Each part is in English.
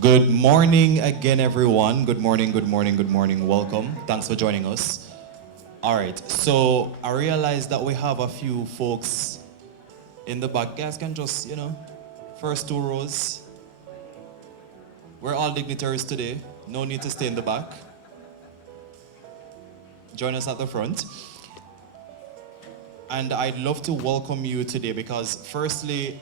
Good morning again, everyone. Good morning, good morning, good morning. Welcome. Thanks for joining us. All right, so I realized that we have a few folks in the back. Guys can just, first two rows. We're all dignitaries today. No need to stay in the back. Join us at the front. And I'd love to welcome you today because firstly,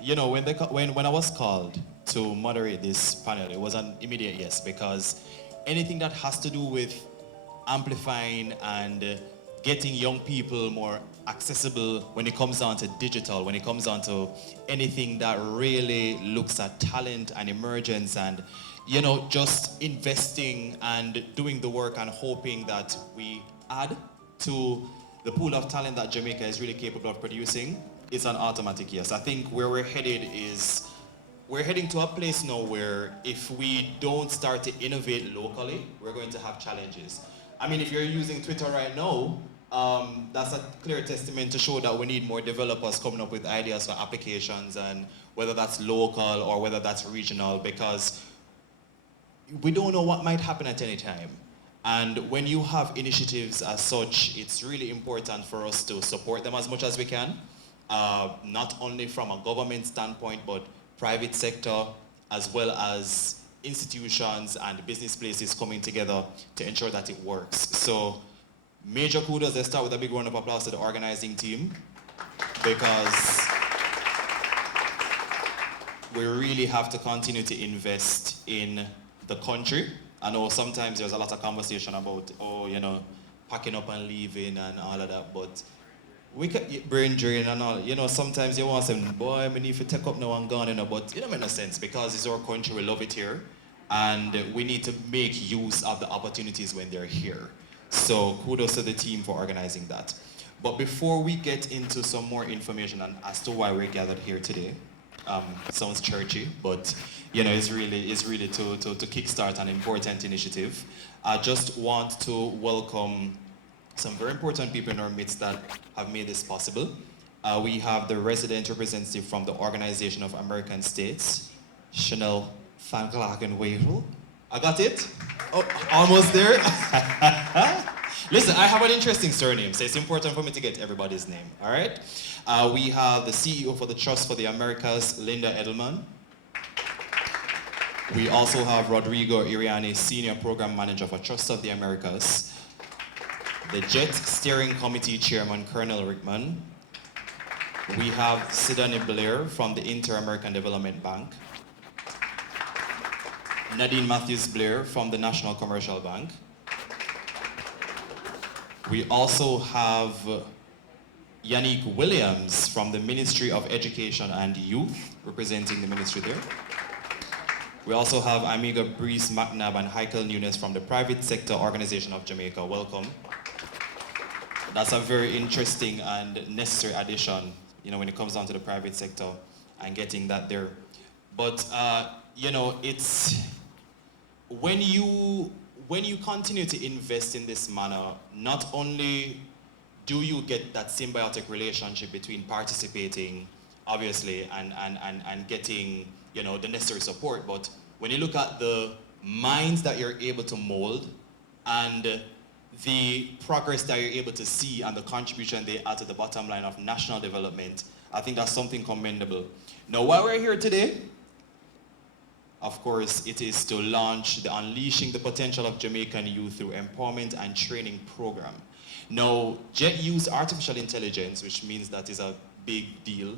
when I was called to moderate this panel, it was an immediate yes, because anything that has to do with amplifying and getting young people more accessible when it comes down to digital, when it comes down to anything that really looks at talent and emergence and, just investing and doing the work and hoping that we add to the pool of talent that Jamaica is really capable of producing, it's an automatic yes. I think where we're headed is, we're heading to a place now where if we don't start to innovate locally, we're going to have challenges. I mean, if you're using Twitter right now, that's a clear testament to show that we need more developers coming up with ideas for applications, and whether that's local or whether that's regional, because we don't know what might happen at any time. And when you have initiatives as such, it's really important for us to support them as much as we can, not only from a government standpoint, but private sector, as well as institutions and business places coming together to ensure that it works. So major kudos. Let's start with a big round of applause to the organizing team, because we really have to continue to invest in the country. I know sometimes there's a lot of conversation about, packing up and leaving and all of that, but we could brain drain and all. Sometimes you want to say, boy, I need to take up now and gone, but it don't make no sense, because it's our country, we love it here, and we need to make use of the opportunities when they're here. So kudos to the team for organizing that. But before we get into some more information as to why we're gathered here today, sounds churchy, but it's really to kickstart an important initiative. I just want to welcome some very important people in our midst that have made this possible. We have the resident representative from the Organization of American States, Chanel Van Klagenwevel. I got it? Oh, almost there. Listen, I have an interesting surname, so it's important for me to get everybody's name, all right? We have the CEO for the Trust for the Americas, Linda Edelman. We also have Rodrigo Iriani, Senior Program Manager for Trust of the Americas. The JET Steering Committee Chairman, Colonel Rickman. We have Sidani Blair from the InterAmerican Development Bank. Nadine Matthews Blair from the National Commercial Bank. We also have Yannick Williams from the Ministry of Education and Youth, representing the ministry there. We also have Amiga Breeze McNabb and Heikel Nunes from the Private Sector Organization of Jamaica. Welcome. That's a very interesting and necessary addition, when it comes down to the private sector and getting that there. But, it's when you continue to invest in this manner, not only do you get that symbiotic relationship between participating, obviously, and getting, the necessary support, but when you look at the minds that you're able to mold and the progress that you're able to see and the contribution they add to the bottom line of national development, I think that's something commendable. Now, why we're here today, of course, it is to launch the Unleashing the Potential of Jamaican Youth through Empowerment and Training program. Now, JET use artificial intelligence, which means that is a big deal,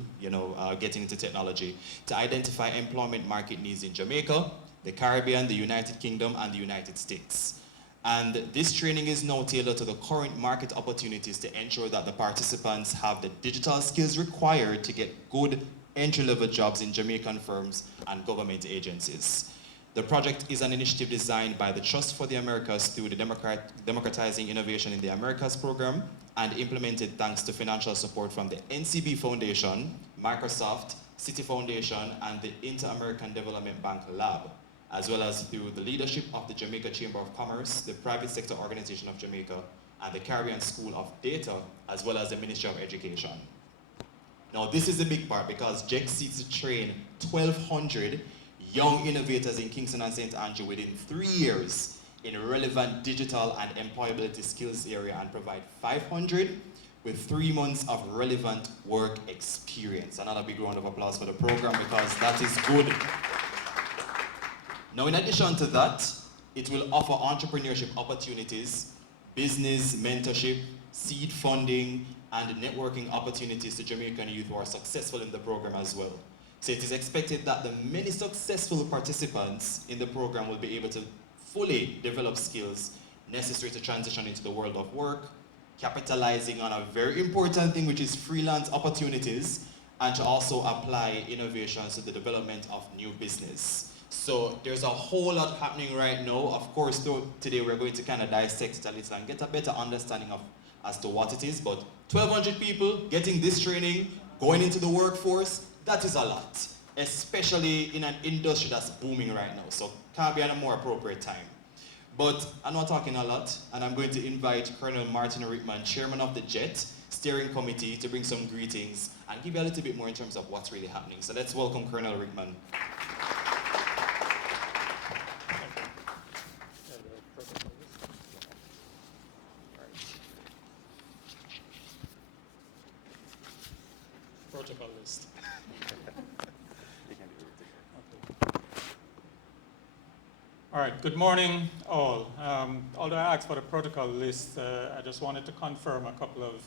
getting into technology, to identify employment market needs in Jamaica, the Caribbean, the United Kingdom, and the United States. And this training is now tailored to the current market opportunities to ensure that the participants have the digital skills required to get good entry-level jobs in Jamaican firms and government agencies. The project is an initiative designed by the Trust for the Americas through the Democratizing Innovation in the Americas program, and implemented thanks to financial support from the NCB Foundation, Microsoft, Citi Foundation, and the InterAmerican Development Bank Lab, as well as through the leadership of the Jamaica Chamber of Commerce, the Private Sector Organization of Jamaica, and the Caribbean School of Data, as well as the Ministry of Education. Now, this is the big part, because JEC seeks to train 1,200 young innovators in Kingston and St. Andrew within 3 years in relevant digital and employability skills area and provide 500 with 3 months of relevant work experience. Another big round of applause for the program because that is good. Now, in addition to that, it will offer entrepreneurship opportunities, business mentorship, seed funding, and networking opportunities to Jamaican youth who are successful in the program as well. So it is expected that the many successful participants in the program will be able to fully develop skills necessary to transition into the world of work, capitalizing on a very important thing, which is freelance opportunities, and to also apply innovations to the development of new business. So there's a whole lot happening right now. Of course, though, today we're going to kind of dissect it a little and get a better understanding of as to what it is, but 1,200 people getting this training, going into the workforce, that is a lot, especially in an industry that's booming right now, so can't be at a more appropriate time. But I'm not talking a lot, and I'm going to invite Colonel Martin Rickman, Chairman of the JET Steering Committee, to bring some greetings and give you a little bit more in terms of what's really happening. So let's welcome Colonel Rickman. Protocol list. All right, good morning all. Although I asked for the protocol list, I just wanted to confirm a couple of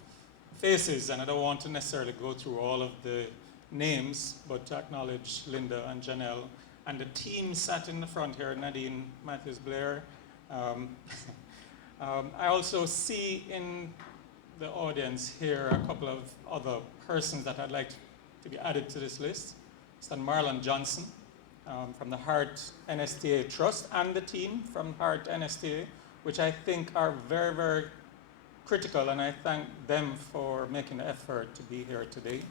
faces, and I don't want to necessarily go through all of the names, but to acknowledge Linda and Janelle, and the team sat in the front here, Nadine Matthews-Blair. I also see in the audience here a couple of other persons that I'd like to be added to this list. Mr. Marlon Johnson from the Heart NSTA Trust and the team from Heart NSTA, which I think are very, very critical, and I thank them for making the effort to be here today.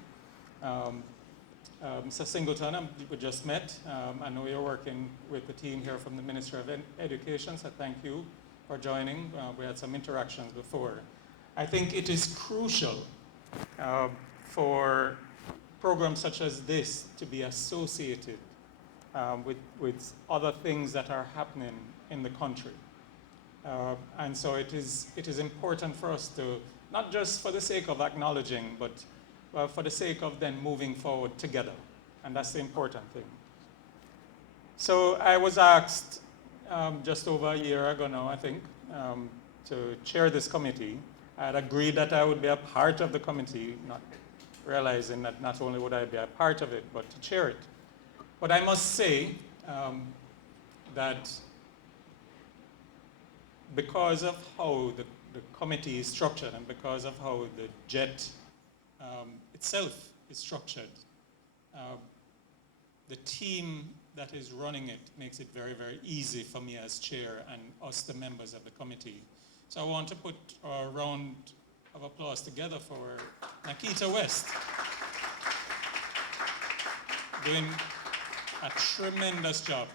Mr. Singleton, we just met. I know you're working with the team here from the Ministry of Education, so thank you for joining. We had some interactions before. I think it is crucial for programs such as this to be associated with other things that are happening in the country. And so it is important for us to, not just for the sake of acknowledging, but for the sake of then moving forward together. And that's the important thing. So I was asked just over a year ago now, I think, to chair this committee. I had agreed that I would be a part of the committee, not realizing that not only would I be a part of it, but to chair it. But I must say that because of how the committee is structured and because of how the JET itself is structured, the team that is running it makes it very, very easy for me as chair and us, the members of the committee. So I want to put a round of applause together for Nakita West, doing a tremendous job.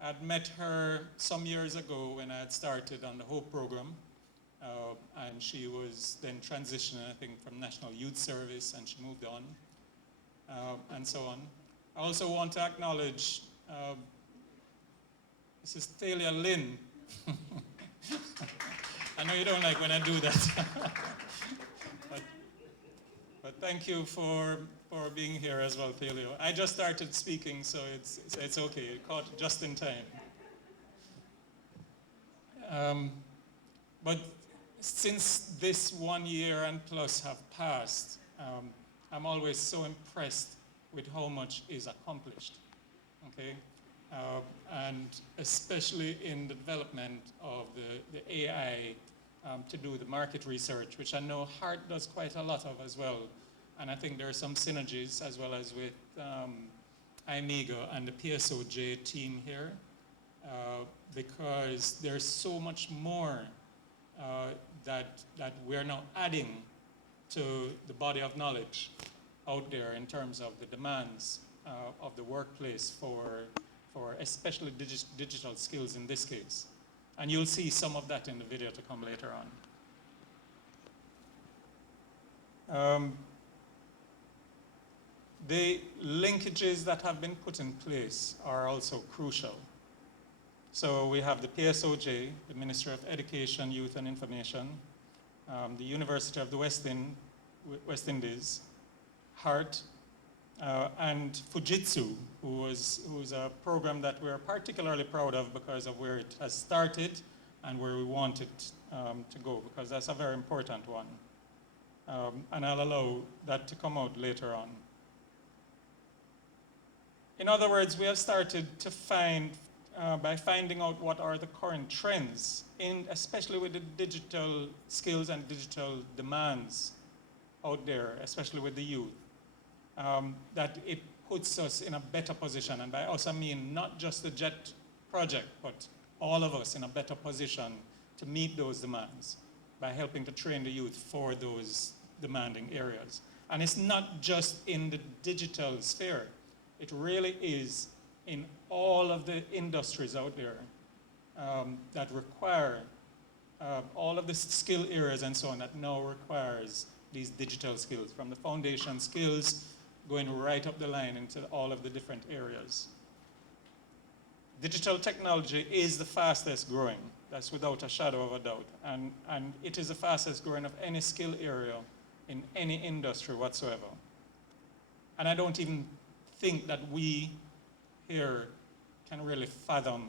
I'd met her some years ago when I had started on the HOPE program, and she was then transitioning, I think, from National Youth Service, and she moved on, and so on. I also want to acknowledge Mrs. Thalia Lynn. I know you don't like when I do that. but thank you for being here as well, Thalia. I just started speaking, so it's okay. It caught just in time. But since this 1 year and plus have passed, I'm always so impressed with how much is accomplished, okay? And especially in the development of the AI to do the market research, which I know Heart does quite a lot of as well. And I think there are some synergies as well as with IMEGA and the PSOJ team here, because there's so much more that we're now adding to the body of knowledge out there in terms of the demands of the workplace for especially digital skills in this case. And you'll see some of that in the video to come later on. The linkages that have been put in place are also crucial. So we have the PSOJ, the Ministry of Education, Youth and Information, the University of the West Indies, HART, and Fujitsu, who's a program that we're particularly proud of because of where it has started and where we want it to go, because that's a very important one. And I'll allow that to come out later on. In other words, we have started to find, by finding out what are the current trends, especially with the digital skills and digital demands out there, especially with the youth, that it puts us in a better position. And by us, I mean not just the JET project, but all of us in a better position to meet those demands by helping to train the youth for those demanding areas. And it's not just in the digital sphere. It really is in all of the industries out there that require all of the skill areas and so on that now requires these digital skills, from the foundation skills going right up the line into all of the different areas. Digital technology is the fastest growing. That's without a shadow of a doubt. And it is the fastest growing of any skill area in any industry whatsoever. And I don't even think that we here can really fathom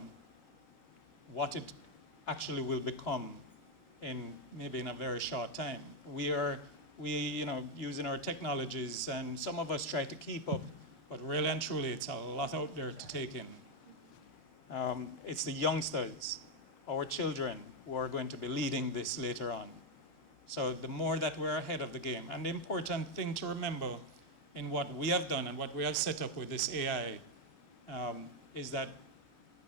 what it actually will become maybe in a very short time. We using our technologies, and some of us try to keep up, but really and truly it's a lot out there to take in. It's the youngsters, our children, who are going to be leading this later on. So the more that we're ahead of the game. And the important thing to remember in what we have done and what we have set up with this AI is that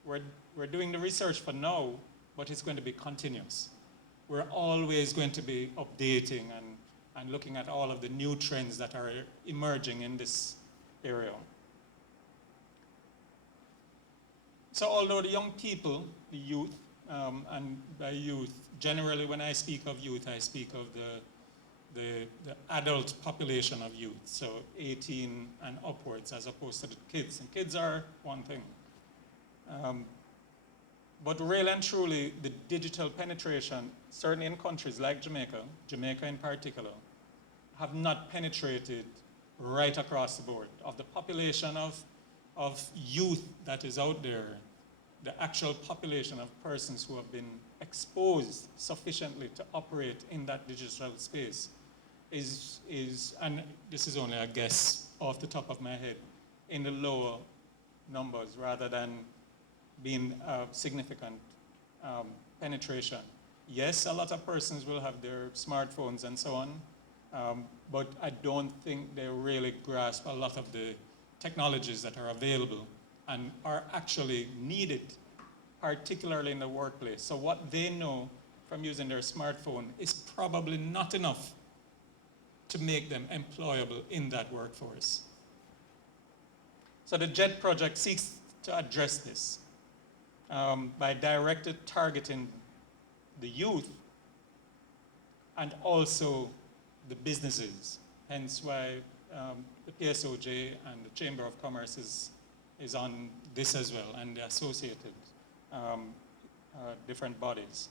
we're doing the research for now, but it's going to be continuous. We're always going to be updating and looking at all of the new trends that are emerging in this area. So although the young people, the youth, and by youth, generally when I speak of youth, I speak of the adult population of youth, so 18 and upwards, as opposed to the kids. And kids are one thing. But really and truly, the digital penetration, certainly in countries like Jamaica in particular, have not penetrated right across the board. Of the population of youth that is out there, the actual population of persons who have been exposed sufficiently to operate in that digital space is, and this is only a guess off the top of my head, in the lower numbers rather than being significant penetration. Yes, a lot of persons will have their smartphones and so on, but I don't think they really grasp a lot of the technologies that are available and are actually needed, particularly in the workplace. So what they know from using their smartphone is probably not enough to make them employable in that workforce. So the JET project seeks to address this by directed targeting the youth and also the businesses, hence why the PSOJ and the Chamber of Commerce is on this as well, and the associated different bodies.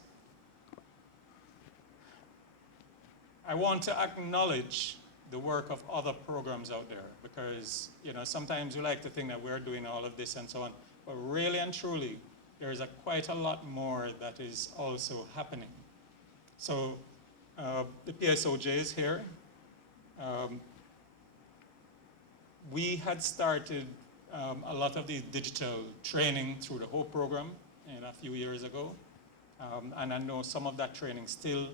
I want to acknowledge the work of other programs out there, because sometimes we like to think that we're doing all of this and so on, but really and truly, there is quite a lot more that is also happening. So the PSOJ is here. We had started a lot of the digital training through the HOPE program a few years ago. And I know some of that training still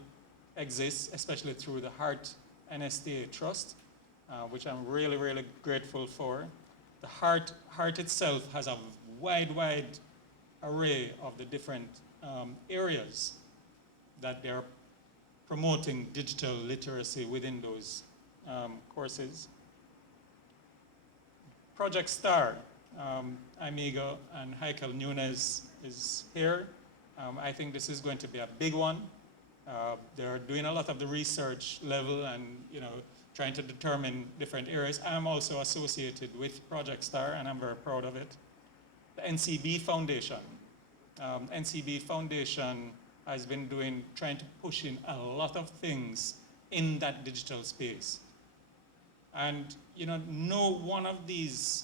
exists, especially through the HART NSTA Trust, which I'm really, really grateful for. The HART itself has a wide array of the different areas that they're promoting digital literacy within those courses. Project STAR, Amigo and Heikel Nunez is here. I think this is going to be a big one. They're doing a lot of the research level and trying to determine different areas. I'm also associated with Project Star, and I'm very proud of it. The NCB Foundation. NCB Foundation has been trying to push in a lot of things in that digital space. And no one of these,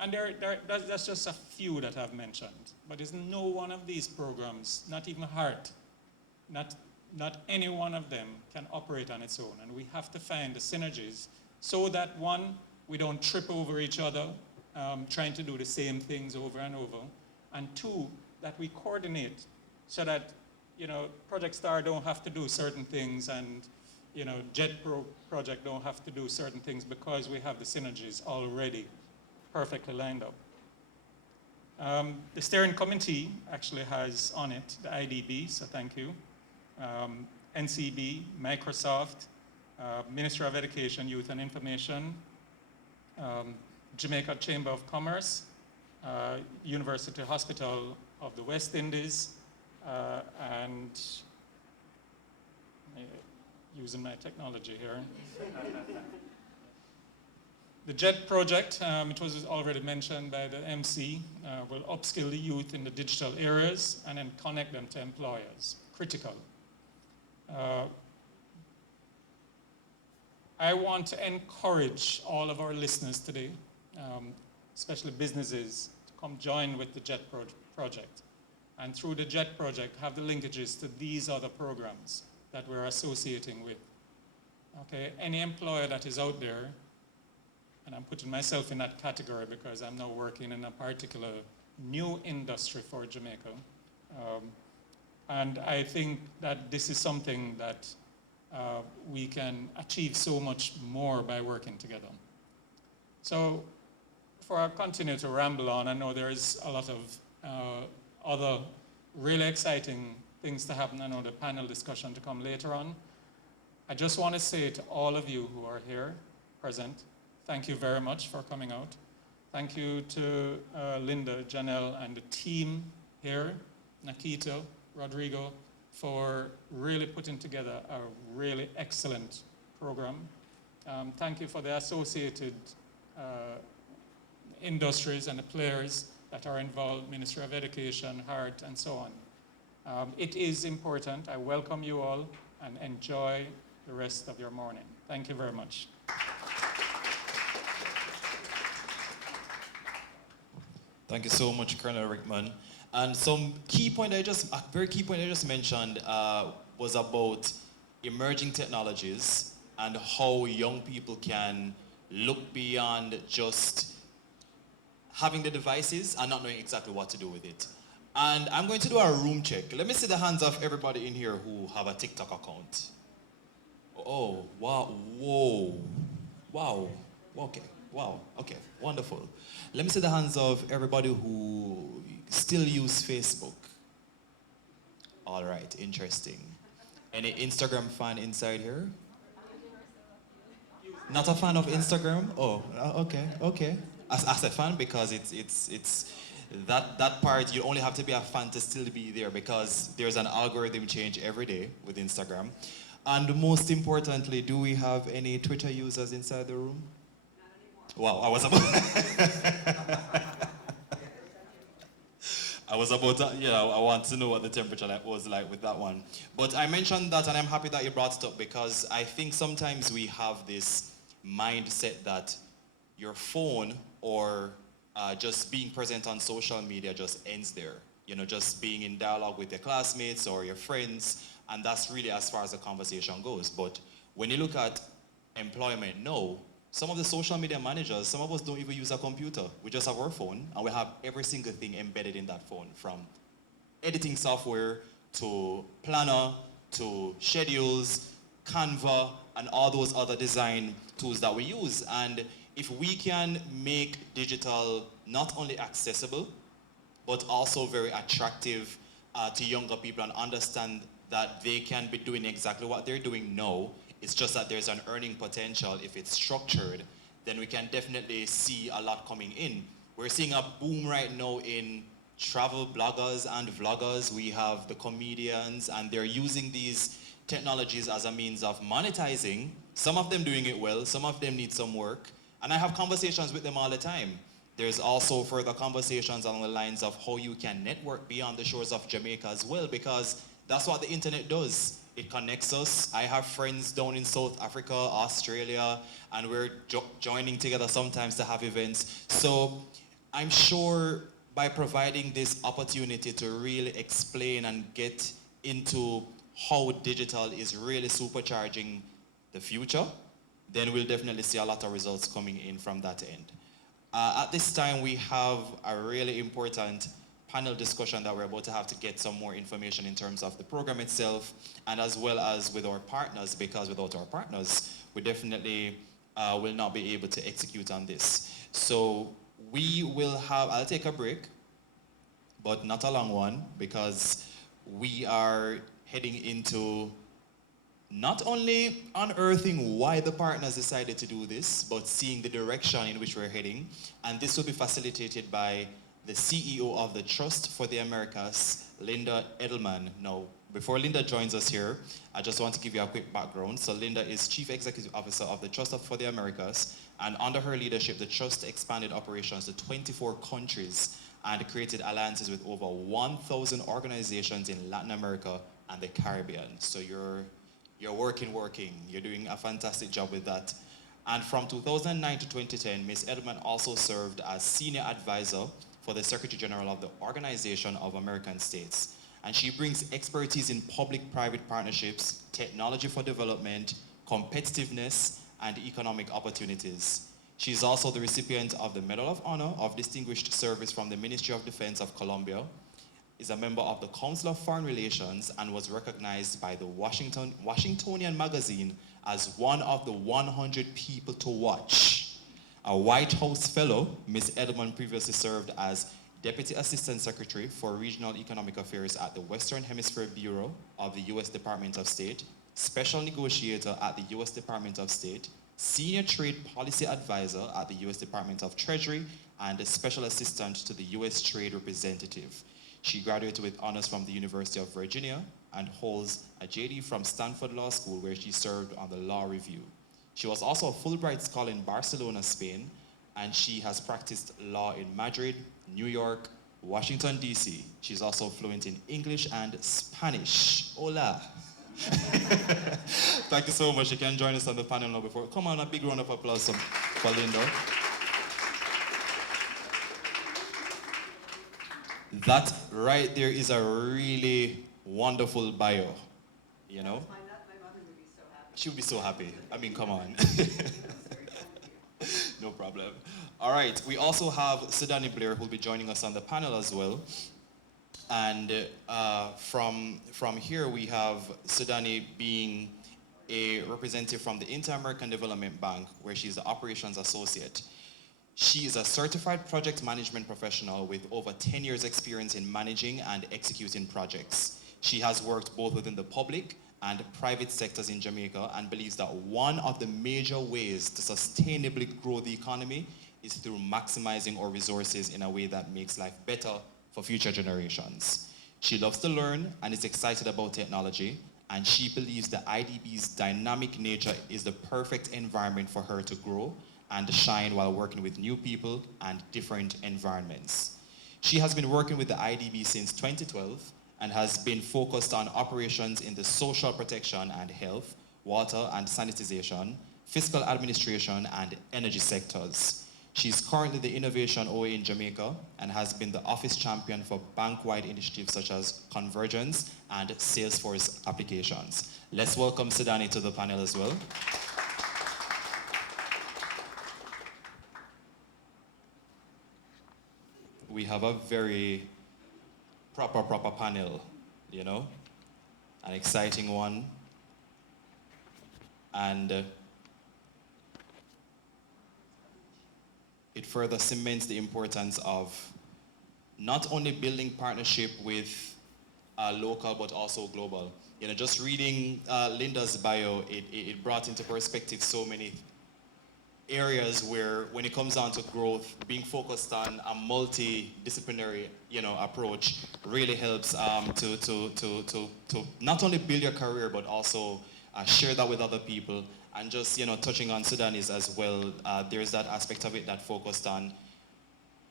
and that's just a few that I've mentioned, but there's no one of these programs, not even HEART, not any one of them can operate on its own. And we have to find the synergies so that, one, we don't trip over each other, trying to do the same things over and over, and two, that we coordinate so that Project Star don't have to do certain things, and project don't have to do certain things, because we have the synergies already perfectly lined up. The steering committee actually has on it the IDB, so thank you. NCB, Microsoft, Ministry of Education, Youth and Information, Jamaica Chamber of Commerce, University Hospital of the West Indies, and using my technology here. The JET project, it was already mentioned by the MC, will upskill the youth in the digital areas and then connect them to employers. Critical. I want to encourage all of our listeners today, especially businesses, to come join with the JET project. And through the JET project, have the linkages to these other programs that we're associating with. Okay, any employer that is out there, and I'm putting myself in that category because I'm now working in a particular new industry for Jamaica. And I think that this is something that we can achieve so much more by working together. So before I continue to ramble on, I know there's a lot of other really exciting things to happen. I know the panel discussion to come later on. I just want to say to all of you who are here present, thank you very much for coming out. Thank you to Linda, Janelle, and the team here, Nakita, Rodrigo, for really putting together a really excellent program. Thank you for the associated industries and the players that are involved, Ministry of Education, HEART, and so on. It is important. I welcome you all and enjoy the rest of your morning. Thank you very much. Thank you so much, Colonel Rickman. And some key point a very key point I just mentioned was about emerging technologies and how young people can look beyond just having the devices and not knowing exactly what to do with it. And I'm going to do a room check. Let me see the hands of everybody in here who have a TikTok account. Oh, wow, whoa, wow, okay, wow, okay, wonderful. Let me see the hands of everybody who still use Facebook. All right, interesting. Any Instagram fan inside here? Not a fan of Instagram? Oh, okay. As a fan, because it's that part, you only have to be a fan to still be there, because there's an algorithm change every day with Instagram. And most importantly, do we have any Twitter users inside the room? Wow, I was about to, I want to know what the temperature was like with that one. But I mentioned that, and I'm happy that you brought it up, because I think sometimes we have this mindset that your phone or just being present on social media just ends there. Just being in dialogue with your classmates or your friends, and that's really as far as the conversation goes. But when you look at employment, no. Some of the social media managers, some of us don't even use a computer. We just have our phone, and we have every single thing embedded in that phone, from editing software to planner to schedules, Canva, and all those other design tools that we use. And if we can make digital not only accessible, but also very attractive to younger people, and understand that they can be doing exactly what they're doing now, it's just that there's an earning potential. If it's structured, then we can definitely see a lot coming in. We're seeing a boom right now in travel bloggers and vloggers. We have the comedians, and they're using these technologies as a means of monetizing Some of them doing it well, some of them need some work, and I have conversations with them all the time. There's also further conversations along the lines of how you can network beyond the shores of Jamaica as well, because that's what the internet does. It connects us. I have friends down in South Africa, Australia, and we're joining together sometimes to have events. So I'm sure by providing this opportunity to really explain and get into how digital is really supercharging the future, then we'll definitely see a lot of results coming in from that end. At this time, we have a really important panel discussion that we're about to have to get some more information in terms of the program itself, and as well as with our partners, because without our partners, we definitely will not be able to execute on this. So we will have, I'll take a break, but not a long one, because we are heading into not only unearthing why the partners decided to do this, but seeing the direction in which we're heading. And this will be facilitated by the CEO of the Trust for the Americas, Linda Edelman. Now, before Linda joins us here, I just want to give you a quick background. So Linda is Chief Executive Officer of the Trust for the Americas, and under her leadership, the Trust expanded operations to 24 countries and created alliances with over 1,000 organizations in Latin America and the Caribbean. So you're working. You're doing a fantastic job with that. And from 2009 to 2010, Ms. Edelman also served as Senior Advisor for the Secretary General of the Organization of American States. And she brings expertise in public-private partnerships, technology for development, competitiveness, and economic opportunities. She is also the recipient of the Medal of Honor of Distinguished Service from the Ministry of Defense of Colombia, is a member of the Council of Foreign Relations, and was recognized by the Washingtonian magazine as one of the 100 people to watch. A White House Fellow, Ms. Edelman previously served as Deputy Assistant Secretary for Regional Economic Affairs at the Western Hemisphere Bureau of the U.S. Department of State, Special Negotiator at the U.S. Department of State, Senior Trade Policy Advisor at the U.S. Department of Treasury, and a Special Assistant to the U.S. Trade Representative. She graduated with honors from the University of Virginia and holds a JD from Stanford Law School, where she served on the Law Review. She was also a Fulbright Scholar in Barcelona, Spain, and she has practiced law in Madrid, New York, Washington, D.C. She's also fluent in English and Spanish. Hola. Thank you so much. You can join us on the panel now before. Come on, a big round of applause for Linda. That right there is a really wonderful bio, you know? My mother would be so happy. She would be so happy. I mean, come on. No problem. All right, we also have Sudani Blair, who will be joining us on the panel as well. And from here, we have Sudani being a representative from the InterAmerican Development Bank, where she's the operations associate. She is a certified project management professional with over 10 years experience in managing and executing projects. She has worked both within the public and private sectors in Jamaica, and believes that one of the major ways to sustainably grow the economy is through maximizing our resources in a way that makes life better for future generations. She loves to learn and is excited about technology, and she believes the IDB's dynamic nature is the perfect environment for her to grow and shine while working with new people and different environments. She has been working with the IDB since 2012 and has been focused on operations in the social protection and health, water and sanitization, fiscal administration, and energy sectors. She's currently the Innovation OA in Jamaica and has been the office champion for bank-wide initiatives such as Convergence and Salesforce applications. Let's welcome Sudani to the panel as well. We have a very proper panel, you know, an exciting one. And it further cements the importance of not only building partnership with local, but also global. You know, just reading Linda's bio, it brought into perspective so many areas where, when it comes down to growth, being focused on a multidisciplinary, approach really helps to not only build your career, but also share that with other people And just, touching on Sudanese as well, there's that aspect of it that focused on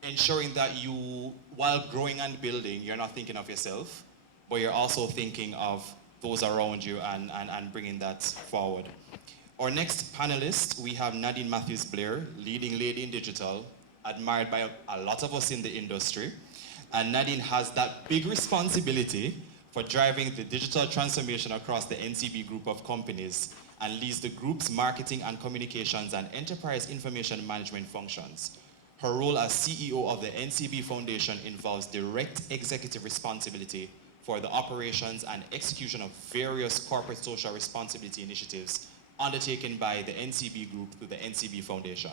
ensuring that you, while growing and building, you're not thinking of yourself, but you're also thinking of those around you and bringing that forward. Our next panelist, we have Nadine Matthews-Blair, leading lady in digital, admired by a lot of us in the industry. And Nadine has that big responsibility for driving the digital transformation across the NCB group of companies and leads the group's marketing and communications and enterprise information management functions. Her role as CEO of the NCB Foundation involves direct executive responsibility for the operations and execution of various corporate social responsibility initiatives undertaken by the NCB Group through the NCB Foundation.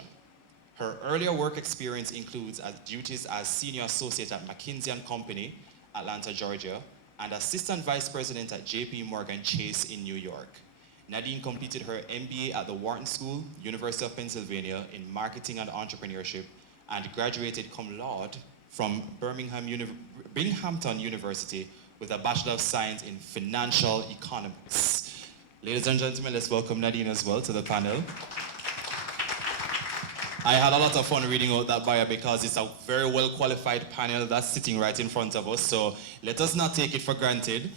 Her earlier work experience includes duties as Senior Associate at McKinsey & Company, Atlanta, Georgia, and Assistant Vice President at JP Morgan Chase in New York. Nadine completed her MBA at the Wharton School, University of Pennsylvania in Marketing and Entrepreneurship, and graduated cum laude from Binghamton University with a Bachelor of Science in Financial Economics. Ladies and gentlemen, let's welcome Nadine as well to the panel. I had a lot of fun reading out that bio because it's a very well qualified panel that's sitting right in front of us. So let us not take it for granted.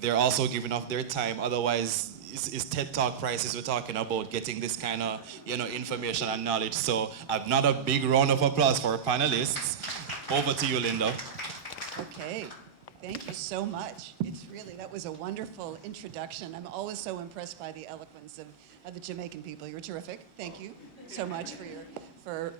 They're also giving up their time. Otherwise, it's TED Talk prices we're talking about, getting this kind of information and knowledge. So another big round of applause for our panelists. Over to you, Linda. Okay. Thank you so much. That was a wonderful introduction. I'm always so impressed by the eloquence of the Jamaican people. You're terrific. Thank you so much for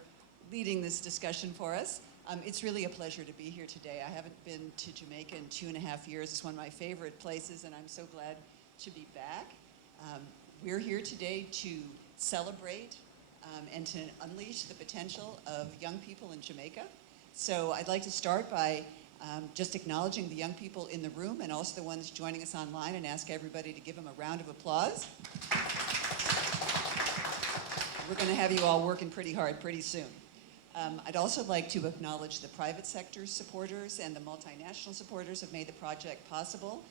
leading this discussion for us. It's really a pleasure to be here today. I haven't been to Jamaica in 2.5 years. It's one of my favorite places, and I'm so glad to be back. We're here today to celebrate and to unleash the potential of young people in Jamaica. So I'd like to start by just acknowledging the young people in the room and also the ones joining us online, and ask everybody to give them a round of applause. We're going to have you all working pretty hard pretty soon. I'd also like to acknowledge the private sector supporters and the multinational supporters who have made the project possible.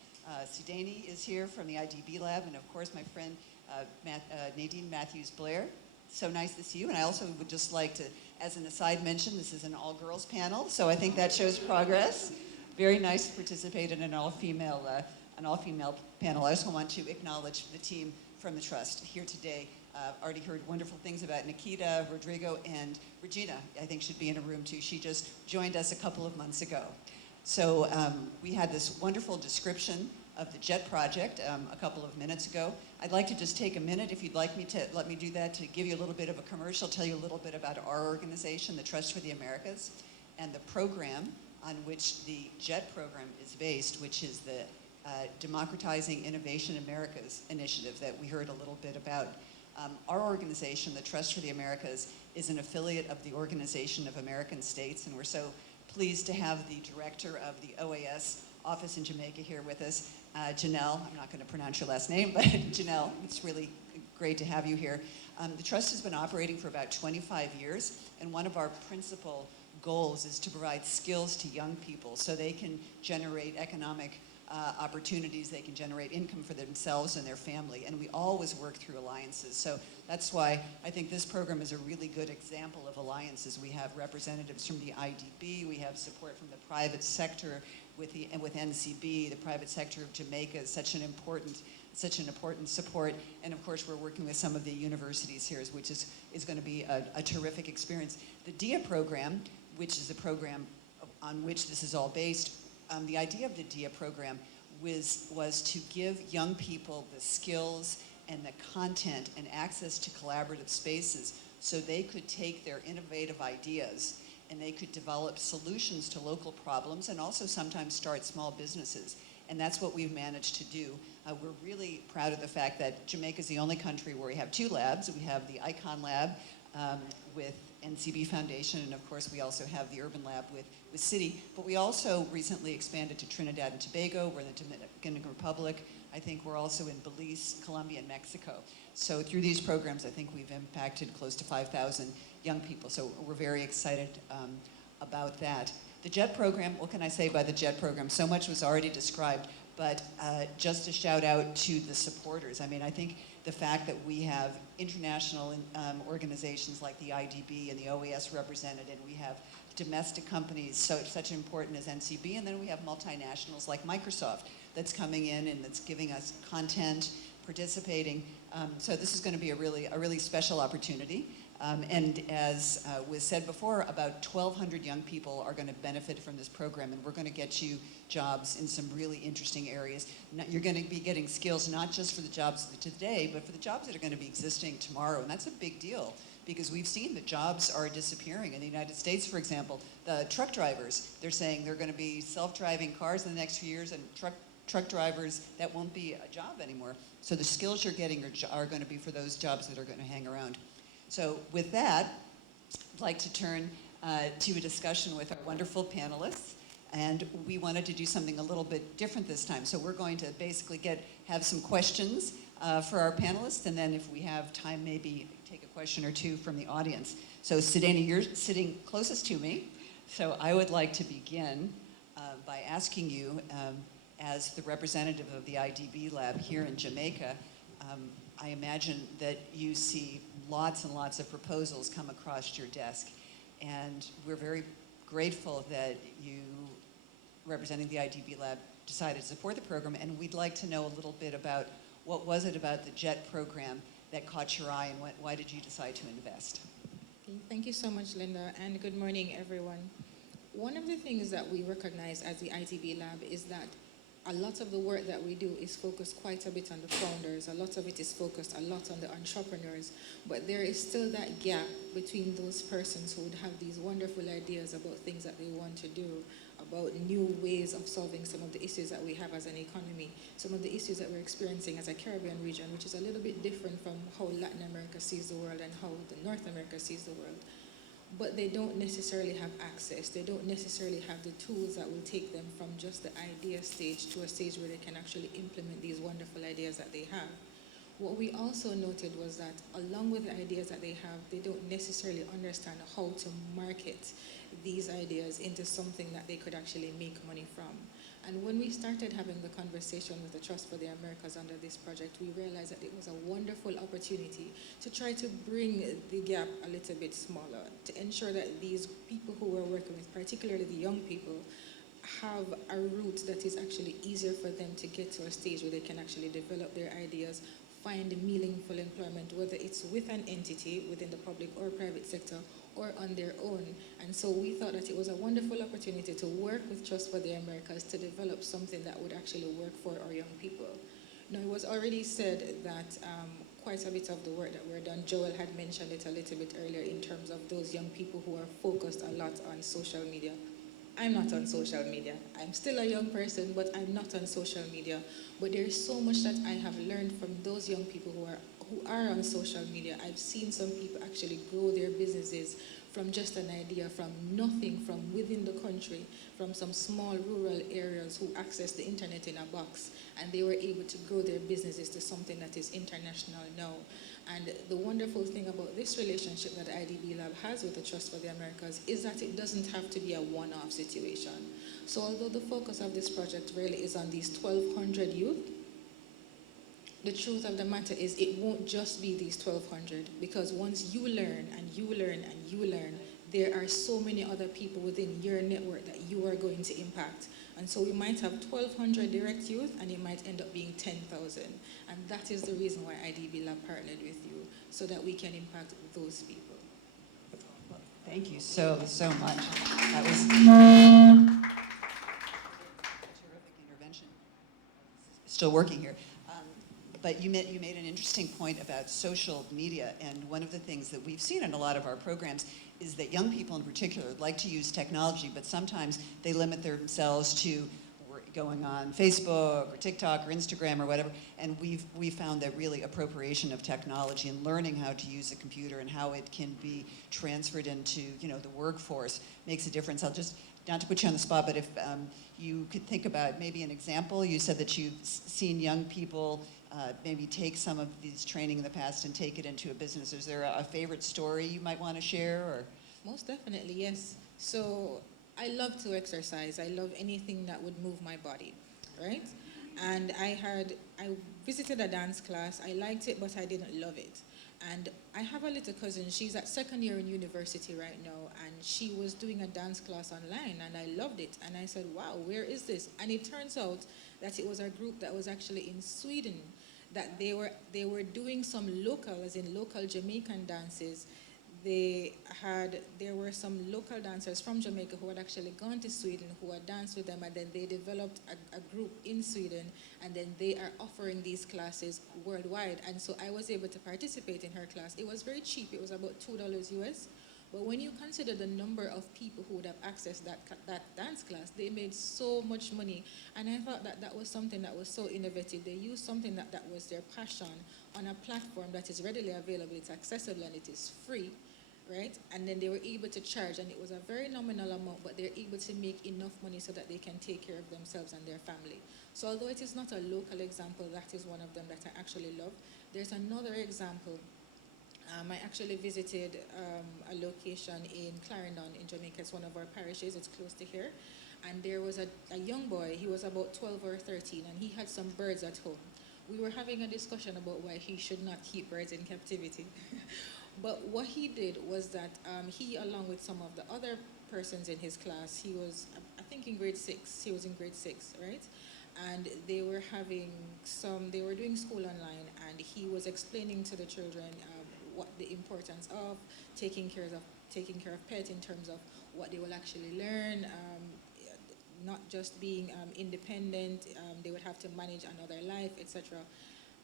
Sudani is here from the IDB Lab, and of course my friend Nadine Matthews-Blair. So nice to see you. And I also would just like to, as an aside, mention this is an all-girls panel, so I think that shows progress. Very nice to participate in an all-female panel. I also want to acknowledge the team from the Trust here today. Already heard wonderful things about Nikita, Rodrigo, and Regina, I think should be in a room too. She just joined us a couple of months ago. So we had this wonderful description of the JET project a couple of minutes ago. I'd like to just take a minute, if you'd like me to let me do that, to give you a little bit of a commercial, tell you a little bit about our organization, the Trust for the Americas, and the program on which the JET program is based, which is the Democratizing Innovation Americas initiative that we heard a little bit about. Our organization, the Trust for the Americas, is an affiliate of the Organization of American States, and we're so pleased to have the director of the OAS office in Jamaica here with us, Janelle. I'm not going to pronounce your last name, but Janelle, it's really great to have you here. The Trust has been operating for about 25 years, and one of our principal goals is to provide skills to young people so they can generate economic opportunities, they can generate income for themselves and their family, and we always work through alliances. So that's why I think this program is a really good example of alliances. We have representatives from the IDB, we have support from the private sector with NCB, the private sector of Jamaica is such an important support, and of course we're working with some of the universities here, which is going to be a terrific experience. The DIA program, which is a program on which this is all based, the idea of the DIA program was to give young people the skills and the content and access to collaborative spaces so they could take their innovative ideas and they could develop solutions to local problems and also sometimes start small businesses. And that's what we've managed to do. We're really proud of the fact that Jamaica is the only country where we have 2 labs. We have the ICON Lab with NCB Foundation, and of course we also have the Urban Lab with Citi, but we also recently expanded to Trinidad and Tobago. We're in the Dominican Republic. I think we're also in Belize, Colombia, and Mexico. So through these programs, I think we've impacted close to 5,000 young people. So we're very excited about that. The JET program, what can I say about the JET program? So much was already described, but just a shout out to the supporters. I mean, I think the fact that we have international organizations like the IDB and the OAS represented, and we have domestic companies such important as NCB, and then we have multinationals like Microsoft that's coming in and that's giving us content, participating. So this is going to be a really special opportunity. And as was said before, about 1,200 young people are going to benefit from this program, and we're going to get you jobs in some really interesting areas. You're going to be getting skills not just for the jobs of today, but for the jobs that are going to be existing tomorrow, and that's a big deal because we've seen that jobs are disappearing. In the United States, for example, the truck drivers, they're saying they're going to be self-driving cars in the next few years, and truck drivers, that won't be a job anymore. So the skills you're getting are going to be for those jobs that are going to hang around. So with that, I'd like to turn to a discussion with our wonderful panelists. And we wanted to do something a little bit different this time. So we're going to basically have some questions for our panelists, and then if we have time, maybe take a question or two from the audience. So Sidani, you're sitting closest to me. So I would like to begin by asking you, as the representative of the IDB Lab here in Jamaica, I imagine that you see lots and lots of proposals come across your desk. And we're very grateful that you, representing the IDB Lab, decided to support the program. And we'd like to know a little bit about what was it about the JET program that caught your eye, and why did you decide to invest? Thank you so much, Linda, and good morning, everyone. One of the things that we recognize as the IDB Lab is that a lot of the work that we do is focused quite a bit on the founders. A lot of it is focused a lot on the entrepreneurs. But there is still that gap between those persons who would have these wonderful ideas about things that they want to do, about new ways of solving some of the issues that we have as an economy, some of the issues that we're experiencing as a Caribbean region, which is a little bit different from how Latin America sees the world and how the North America sees the world. But they don't necessarily have access. They don't necessarily have the tools that will take them from just the idea stage to a stage where they can actually implement these wonderful ideas that they have. What we also noted was that along with the ideas that they have, they don't necessarily understand how to market these ideas into something that they could actually make money from. And when we started having the conversation with the Trust for the Americas under this project, we realized that it was a wonderful opportunity to try to bring the gap a little bit smaller, to ensure that these people who we're working with, particularly the young people, have a route that is actually easier for them to get to a stage where they can actually develop their ideas, find meaningful employment, whether it's with an entity within the public or private sector, or on their own. And so we thought that it was a wonderful opportunity to work with Trust for the Americas to develop something that would actually work for our young people. Now, it was already said that quite a bit of the work that we're done, Joel had mentioned it a little bit earlier in terms of those young people who are focused a lot on social media. I'm not on social media. I'm still a young person, but I'm not on social media. But there is so much that I have learned from those young people who are on social media. I've seen some people actually grow their businesses from just an idea, from nothing, from within the country, from some small rural areas who access the internet in a box, and they were able to grow their businesses to something that is international now. And the wonderful thing about this relationship that IDB Lab has with the Trust for the Americas is that it doesn't have to be a one-off situation. So although the focus of this project really is on these 1,200 youth, the truth of the matter is it won't just be these 1,200, because once you learn and you learn and you learn, there are so many other people within your network that you are going to impact. And so we might have 1,200 direct youth, and it might end up being 10,000. And that is the reason why IDB Lab partnered with you, so that we can impact those people. Thank you so much. That was a terrific intervention. Still working here. But you made an interesting point about social media, and one of the things that we've seen in a lot of our programs is that young people in particular like to use technology, but sometimes they limit themselves to going on Facebook or TikTok or Instagram or whatever, and we found that really appropriation of technology and learning how to use a computer and how it can be transferred into the workforce makes a difference. I'll just, not to put you on the spot, but if you could think about maybe an example. You said that you've seen young people maybe take some of these training in the past and take it into a business. Is there a favorite story you might want to share? Or? Most definitely, yes. So I love to exercise. I love anything that would move my body, right? And I visited a dance class. I liked it, but I didn't love it. And I have a little cousin, she's at second year in university right now, and she was doing a dance class online, and I loved it. And I said, wow, where is this? And it turns out that it was a group that was actually in Sweden, that they were doing some local, as in local Jamaican dances. There were some local dancers from Jamaica who had actually gone to Sweden, who had danced with them, and then they developed a group in Sweden, and then they are offering these classes worldwide. And so I was able to participate in her class. It was very cheap. It was about $2 US. But when you consider the number of people who would have accessed that dance class, they made so much money. And I thought that that was something that was so innovative. They used something that was their passion on a platform that is readily available, it's accessible, and it is free. Right? And then they were able to charge, and it was a very nominal amount, but they're able to make enough money so that they can take care of themselves and their family. So although it is not a local example, that is one of them that I actually love. There's another example. I actually visited a location in Clarendon in Jamaica. It's one of our parishes. It's close to here. And there was a young boy. He was about 12 or 13, and he had some birds at home. We were having a discussion about why he should not keep birds in captivity. But what he did was that he, along with some of the other persons in his class, he was, I think, in grade 6. He was in grade 6, right? And they were doing school online, and he was explaining to the children what the importance of taking care of pets in terms of what they will actually learn, not just being independent. They would have to manage another life, etc.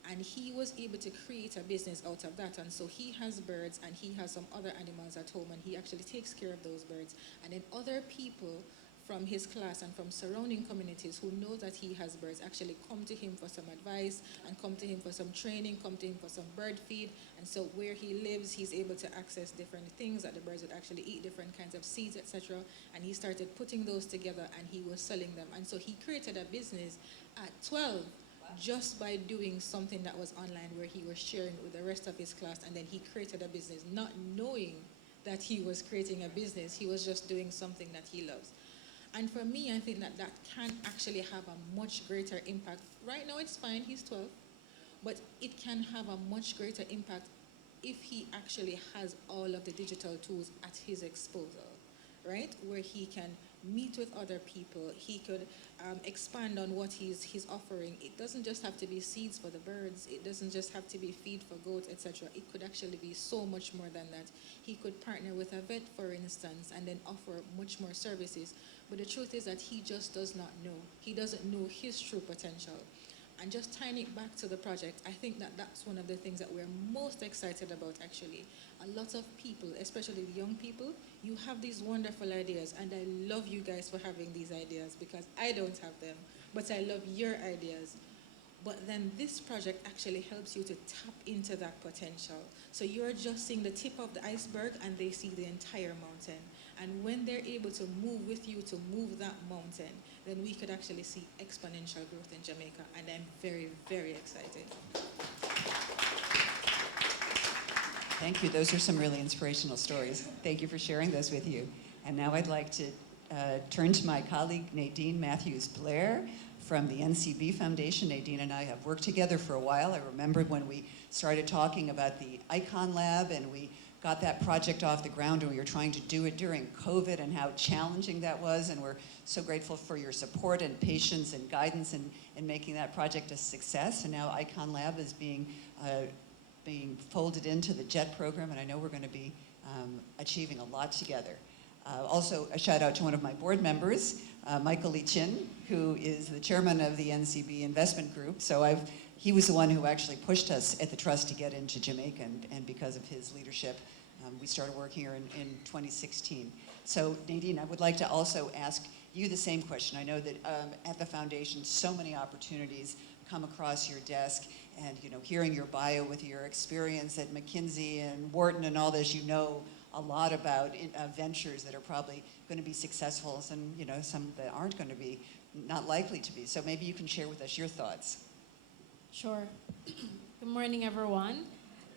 And he was able to create a business out of that. And so he has birds, and he has some other animals at home, and he actually takes care of those birds. And then other people from his class and from surrounding communities who know that he has birds actually come to him for some advice, and come to him for some training, come to him for some bird feed. And so where he lives, he's able to access different things that the birds would actually eat, different kinds of seeds, etc. And he started putting those together, and he was selling them. And so he created a business at 12, just by doing something that was online, where he was sharing with the rest of his class, and then he created a business, not knowing that he was creating a business. He was just doing something that he loves. And for me, I think that can actually have a much greater impact. Right now it's fine, he's 12, but it can have a much greater impact if he actually has all of the digital tools at his disposal, right? Where he can meet with other people, he could expand on what he's offering. It doesn't just have to be seeds for the birds, it doesn't just have to be feed for goats, etc. It could actually be so much more than that. He could partner with a vet, for instance, and then offer much more services. But the truth is that he just does not know. He doesn't know his true potential. And just tying it back to the project, I think that that's one of the things that we're most excited about, actually. A lot of people, especially the young people, you have these wonderful ideas, and I love you guys for having these ideas, because I don't have them, but I love your ideas. But then this project actually helps you to tap into that potential. So you're just seeing the tip of the iceberg, and they see the entire mountain. And when they're able to move with you to move that mountain, then we could actually see exponential growth in Jamaica. And I'm very, very excited. Thank you. Those are some really inspirational stories. Thank you for sharing those with you. And now I'd like to turn to my colleague, Nadine Matthews-Blair from the NCB Foundation. Nadine and I have worked together for a while. I remember when we started talking about the ICON Lab, and we got that project off the ground, and we were trying to do it during COVID, and how challenging that was. And we're so grateful for your support and patience and guidance in making that project a success. And now ICON Lab is being folded into the JET program, and I know we're going to be achieving a lot together. Also, a shout out to one of my board members, Michael Lee Chin, who is the chairman of the NCB Investment Group. So he was the one who actually pushed us at the Trust to get into Jamaica, and because of his leadership, we started working here in 2016. So Nadine, I would like to also ask you the same question. I know that at the foundation, so many opportunities come across your desk, and hearing your bio with your experience at McKinsey and Wharton and all this, a lot about ventures that are probably going to be successful, and some that aren't going to be, not likely to be. So maybe you can share with us your thoughts. Sure. Good morning, everyone.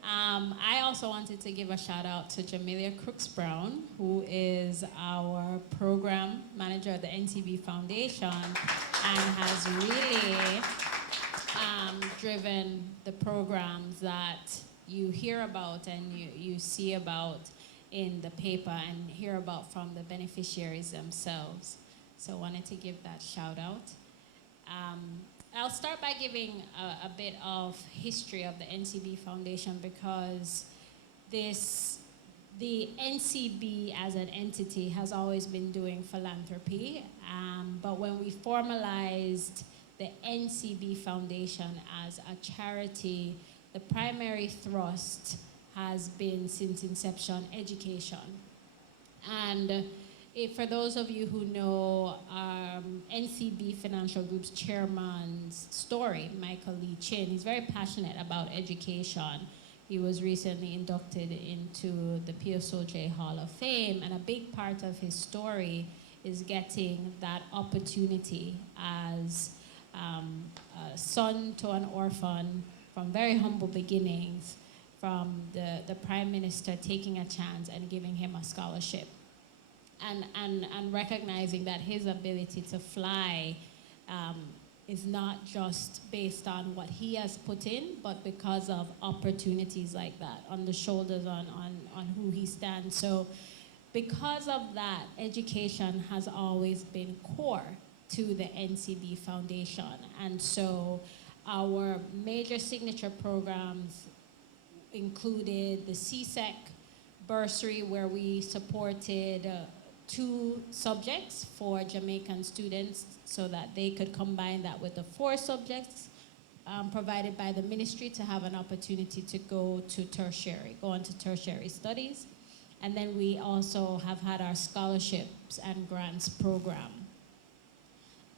I also wanted to give a shout out to Jamelia Crooks-Brown, who is our program manager at the NCB Foundation, and has really driven the programs that you hear about and you see about in the paper and hear about from the beneficiaries themselves. So I wanted to give that shout out. I'll start by giving a bit of history of the NCB Foundation, because the NCB as an entity has always been doing philanthropy, but when we formalized the NCB Foundation as a charity, the primary thrust has been since inception education. And for those of you who know NCB Financial Group's chairman's story, Michael Lee Chin, he's very passionate about education. He was recently inducted into the PSOJ Hall of Fame, and a big part of his story is getting that opportunity as a son to an orphan from very humble beginnings, from the Prime Minister taking a chance and giving him a scholarship. And recognizing that his ability to fly is not just based on what he has put in, but because of opportunities like that on the shoulders on who he stands. So because of that, education has always been core to the NCB Foundation. And so our major signature programs included the CSEC bursary, where we supported 2 subjects for Jamaican students so that they could combine that with the 4 subjects provided by the ministry to have an opportunity to go on to tertiary studies. And then we also have had our scholarships and grants program.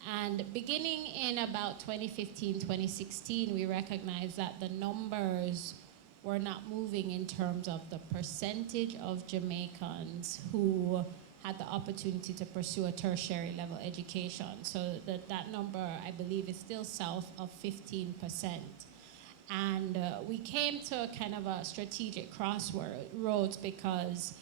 And beginning in about 2015, 2016, we recognized that the numbers were not moving in terms of the percentage of Jamaicans who had the opportunity to pursue a tertiary level education. So that number, I believe, is still south of 15%. And we came to kind of a strategic crossroads, because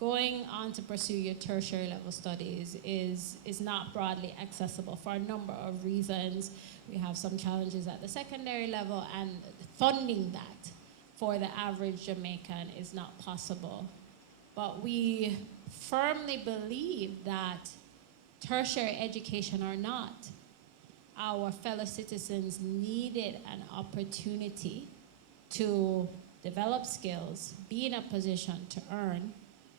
going on to pursue your tertiary level studies is not broadly accessible for a number of reasons. We have some challenges at the secondary level, and funding that for the average Jamaican is not possible. But we firmly believe that tertiary education or not, our fellow citizens needed an opportunity to develop skills, be in a position to earn,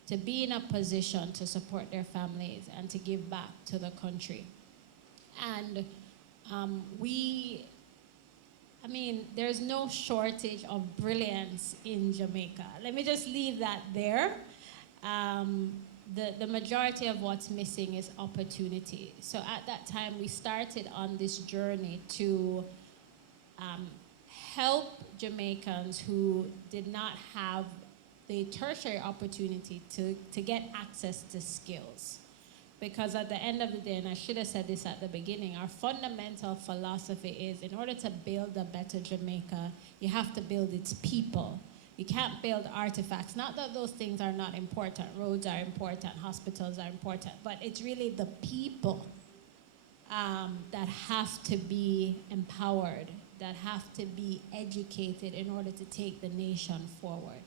to be in a position to support their families, and to give back to the country. And there's no shortage of brilliance in Jamaica. Let me just leave that there. The majority of what's missing is opportunity. So at that time, we started on this journey to help Jamaicans who did not have the tertiary opportunity to get access to skills. Because at the end of the day, and I should have said this at the beginning, our fundamental philosophy is, in order to build a better Jamaica, you have to build its people. You can't build artifacts. Not that those things are not important. Roads are important, hospitals are important, but it's really the people that have to be empowered, that have to be educated in order to take the nation forward.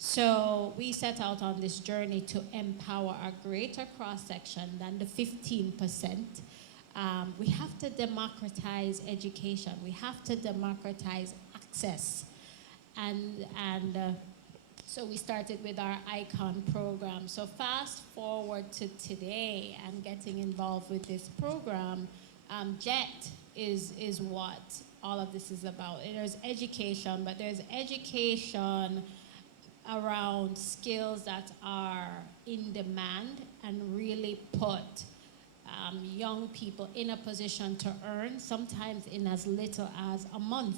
So we set out on this journey to empower a greater cross-section than the 15%. We have to democratize education. We have to democratize access. And so we started with our ICON program. So fast forward to today and getting involved with this program, JET is what all of this is about. There's education, but there's education around skills that are in demand and really put young people in a position to earn, sometimes in as little as a month,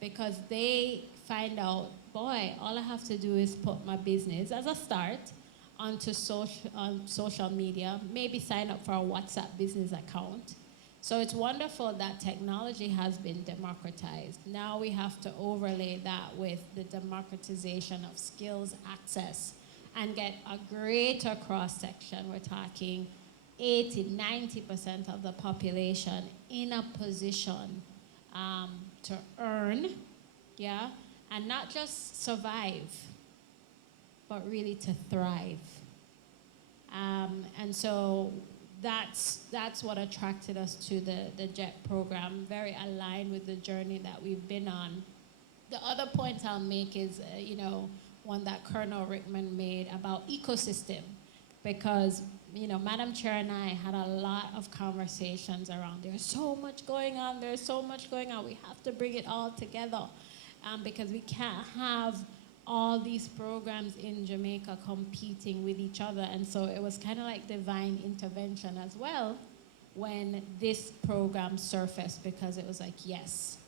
because they find out, boy, all I have to do is put my business as a start onto social media, maybe sign up for a WhatsApp business account. So it's wonderful that technology has been democratized. Now we have to overlay that with the democratization of skills access and get a greater cross-section. We're talking 80, 90% of the population in a position to earn, yeah, and not just survive, but really to thrive. And so that's what attracted us to the JET program, very aligned with the journey that we've been on. The other point I'll make is, one that Colonel Rickman made about ecosystem, because, Madam Chair and I had a lot of conversations around there's so much going on, we have to bring it all together, because we can't have all these programs in Jamaica competing with each other. And so it was kind of like divine intervention as well when this program surfaced, because it was like, yes,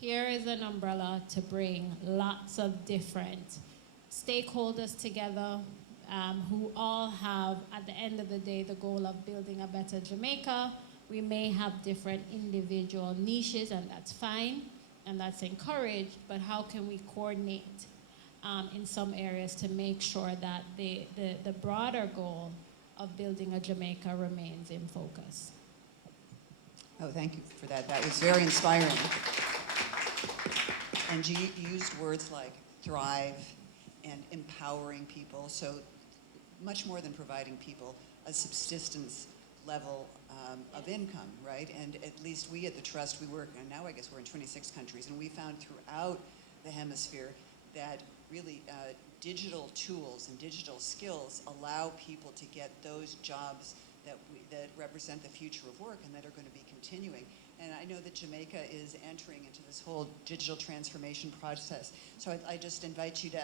here is an umbrella to bring lots of different stakeholders together, who all have, at the end of the day, the goal of building a better Jamaica. We may have different individual niches, and that's fine, and that's encouraged, but how can we coordinate in some areas to make sure that the broader goal of building a Jamaica remains in focus? Oh, thank you for that. That was very inspiring. And you used words like thrive and empowering people, so much more than providing people a subsistence level of income, right? And at least we at the Trust, we work, and now I guess we're in 26 countries, and we found throughout the hemisphere that really digital tools and digital skills allow people to get those jobs that represent the future of work and that are going to be continuing. And I know that Jamaica is entering into this whole digital transformation process. So I just invite you to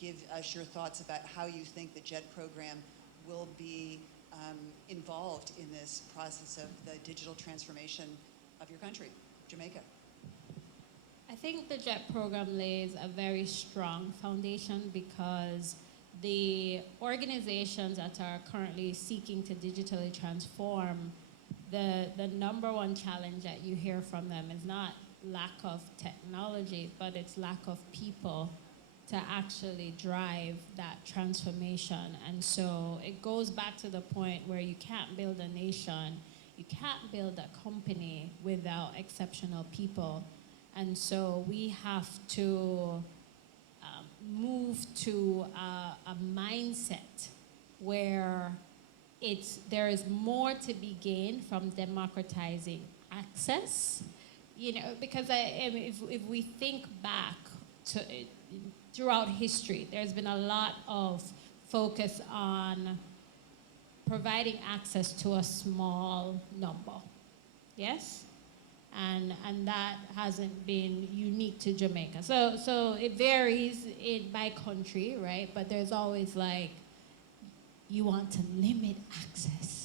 give us your thoughts about how you think the JET program will be involved in this process of the digital transformation of your country, Jamaica. I think the JET program lays a very strong foundation, because the organizations that are currently seeking to digitally transform, the number one challenge that you hear from them is not lack of technology, but it's lack of people to actually drive that transformation. And so it goes back to the point where you can't build a nation, you can't build a company without exceptional people. And so we have to move to a mindset where there is more to be gained from democratizing access. Because if we think back to throughout history, there's been a lot of focus on providing access to a small number. Yes? And that hasn't been unique to Jamaica. So it varies by country, right? But there's always like, you want to limit access.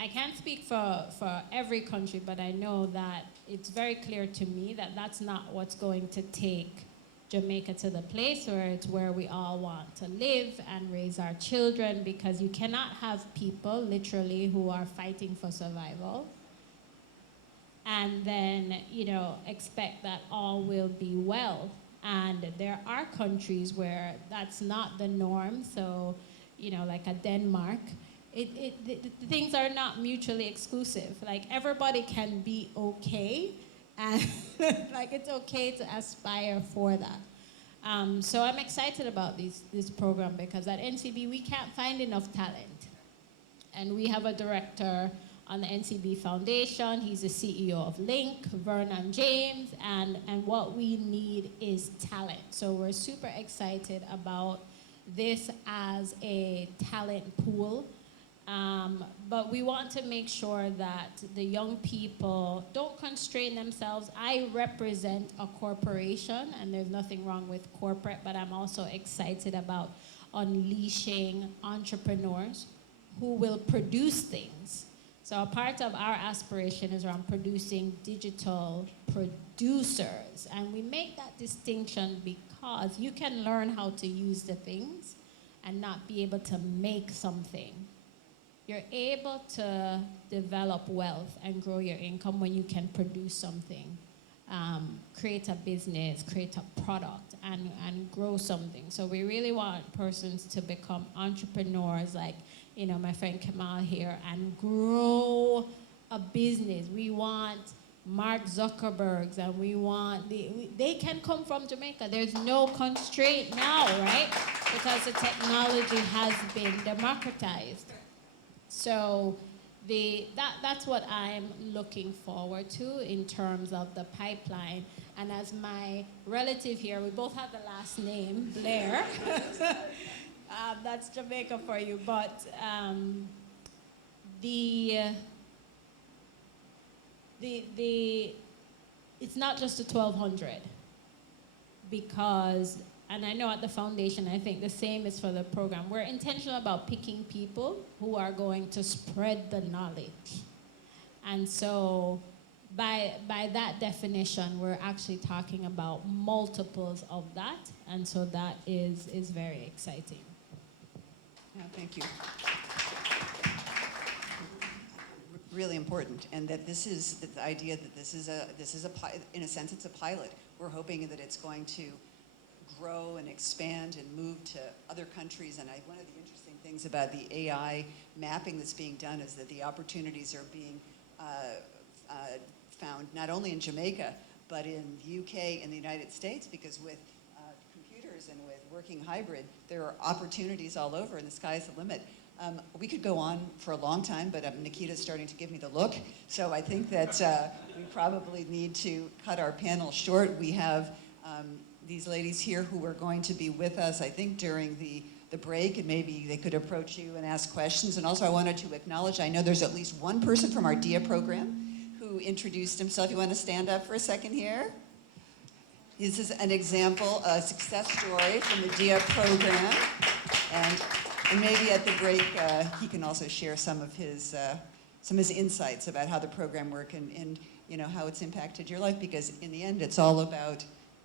I can't speak for every country, but I know that it's very clear to me that that's not what's going to take Jamaica to the place where we all want to live and raise our children, because you cannot have people literally who are fighting for survival and then, expect that all will be well. And there are countries where that's not the norm. So, like a Denmark, things are not mutually exclusive. Like, everybody can be okay, and like it's okay to aspire for that. So I'm excited about this program, because at NCB we can't find enough talent. And we have a director on the NCB Foundation. He's the CEO of Link, Vernon James, and what we need is talent. So we're super excited about this as a talent pool. But we want to make sure that the young people don't constrain themselves. I represent a corporation, and there's nothing wrong with corporate, but I'm also excited about unleashing entrepreneurs who will produce things. So a part of our aspiration is around producing digital producers. And we make that distinction because you can learn how to use the things and not be able to make something. You're able to develop wealth and grow your income when you can produce something, create a business, create a product, and grow something. So we really want persons to become entrepreneurs, like my friend Kamal here, and grow a business. We want Mark Zuckerbergs, and we want, they can come from Jamaica. There's no constraint now, right? Because the technology has been democratized. So that's what I'm looking forward to in terms of the pipeline. And as my relative here, we both have the last name, Blair. That's Jamaica for you, but it's not just the 1,200, because, and I know at the foundation, I think the same is for the program. We're intentional about picking people who are going to spread the knowledge. And so by that definition, we're actually talking about multiples of that. And so that is very exciting. Yeah, thank you. Really important, and that this is the idea that this is in a sense, it's a pilot. We're hoping that it's going to grow and expand and move to other countries. And one of the interesting things about the AI mapping that's being done is that the opportunities are being found not only in Jamaica, but in the UK and the United States, because with computers and with working hybrid, there are opportunities all over, and the sky's the limit. We could go on for a long time, but Nikita's starting to give me the look. So I think that we probably need to cut our panel short. We have these ladies here who are going to be with us, I think, during the break, and maybe they could approach you and ask questions. And also I wanted to acknowledge, I know there's at least one person from our DIA program who introduced himself. You want to stand up for a second here? This is an example, a success story from the DIA program. And maybe at the break, he can also share some of his insights about how the program works and how it's impacted your life, because in the end, it's all about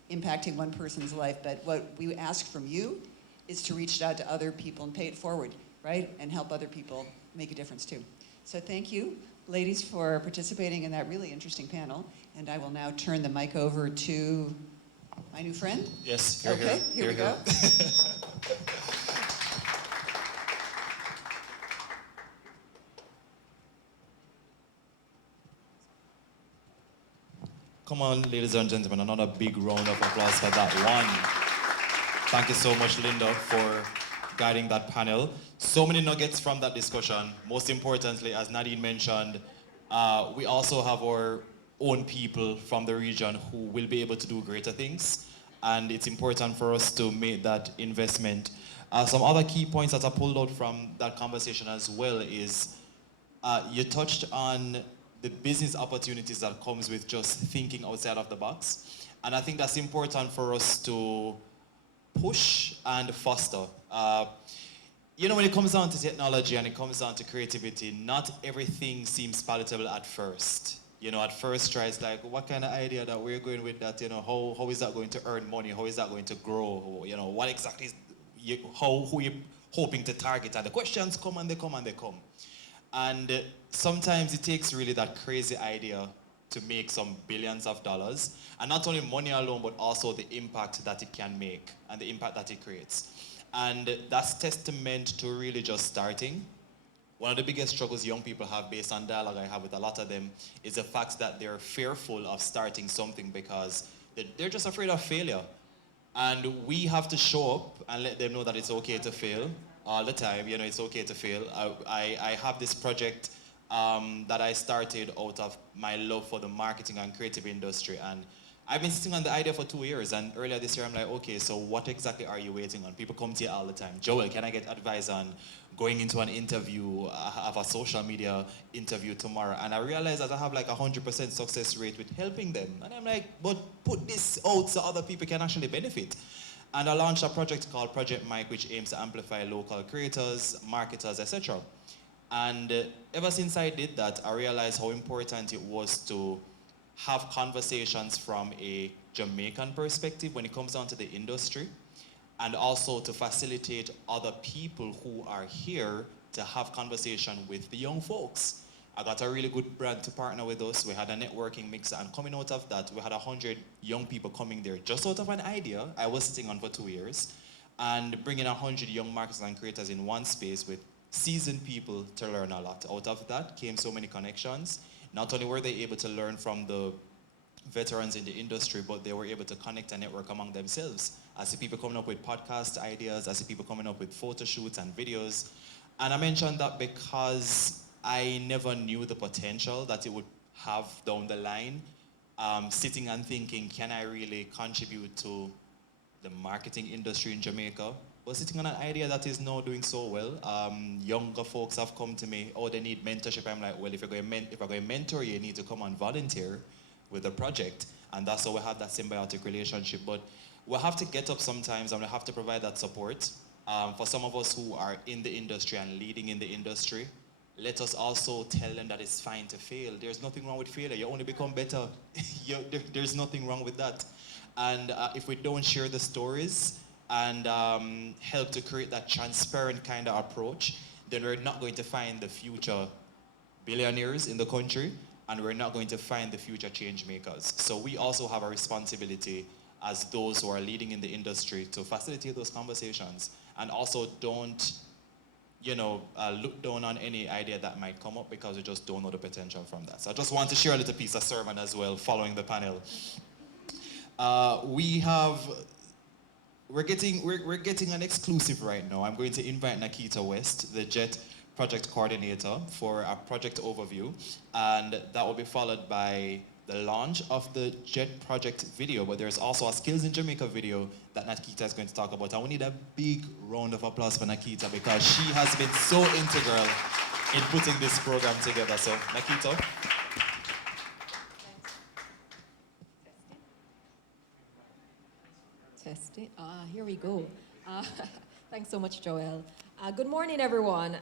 impacting one person's life. But what we ask from you is to reach out to other people and pay it forward, right? And help other people make a difference too. So thank you, ladies, for participating in that really interesting panel. And I will now turn the mic over to my new friend. Yes, here we go. Come on, ladies and gentlemen, another big round of applause for that one. Thank you so much, Linda, for guiding that panel. So many nuggets from that discussion. Most importantly, as Nadine mentioned, we also have our own people from the region who will be able to do greater things. And it's important for us to make that investment. Some other key points that I pulled out from that conversation as well is you touched on the business opportunities that comes with just thinking outside of the box. And I think that's important for us to push and foster. When it comes down to technology and it comes down to creativity, not everything seems palatable at first. At first try, it's like, what kind of idea that we're going with that, how is that going to earn money? How is that going to grow? What exactly is, who are you hoping to target? And the questions come and they come and they come. And sometimes it takes really that crazy idea to make some billions of dollars. And not only money alone, but also the impact that it can make and the impact that it creates. And that's testament to really just starting. One of the biggest struggles young people have, based on dialogue I have with a lot of them, is the fact that they're fearful of starting something because they're just afraid of failure. And we have to show up and let them know that it's okay to fail. All the time, it's okay to fail. I have this project that I started out of my love for the marketing and creative industry, and I've been sitting on the idea for 2 years, and earlier this year I'm like, okay, so what exactly are you waiting on? People come to you all the time. Joel, can I get advice on going into an interview? I have a social media interview tomorrow, and I realized that I have like 100% success rate with helping them. And I'm like, but put this out so other people can actually benefit. And I launched a project called Project Mike, which aims to amplify local creators, marketers, etc. And ever since I did that, I realized how important it was to have conversations from a Jamaican perspective when it comes down to the industry, and also to facilitate other people who are here to have conversation with the young folks. I got a really good brand to partner with us. We had a networking mixer, and coming out of that, we had 100 young people coming there just out of an idea I was sitting on for 2 years, and bringing 100 young marketers and creators in one space with seasoned people to learn a lot. Out of that came so many connections. not only were they able to learn from the veterans in the industry, but they were able to connect and network among themselves. I see people coming up with podcast ideas, I see people coming up with photo shoots and videos. And I mentioned that because I never knew the potential that it would have down the line, sitting and thinking, can I really contribute to the marketing industry in Jamaica? But sitting on an idea that is now doing so well. Younger folks have come to me, oh, they need mentorship. I'm like, well, if you're going to mentor you, need to come and volunteer with the project. And that's how we have that symbiotic relationship. But we'll have to get up sometimes and we have to provide that support. For some of us who are in the industry and leading in the industry, let us also tell them that it's fine to fail. There's nothing wrong with failure. You only become better. There's nothing wrong with that. And if we don't share the stories and help to create that transparent kind of approach, then we're not going to find the future billionaires in the country, and we're not going to find the future change makers. So we also have a responsibility as those who are leading in the industry to facilitate those conversations, and also don't look down on any idea that might come up because we just don't know the potential from that. So I just want to share a little piece of sermon as well following the panel. We're getting an exclusive right now. I'm going to invite Nakita West, the JET project coordinator, for a project overview, and that will be followed by the launch of the JET project video, but there's also a Skills in Jamaica video that Nakita is going to talk about. And we need a big round of applause for Nakita because she has been so integral in putting this program together. So, Nakita. Testing. Here we go. Thanks so much, Joel. Good morning, everyone.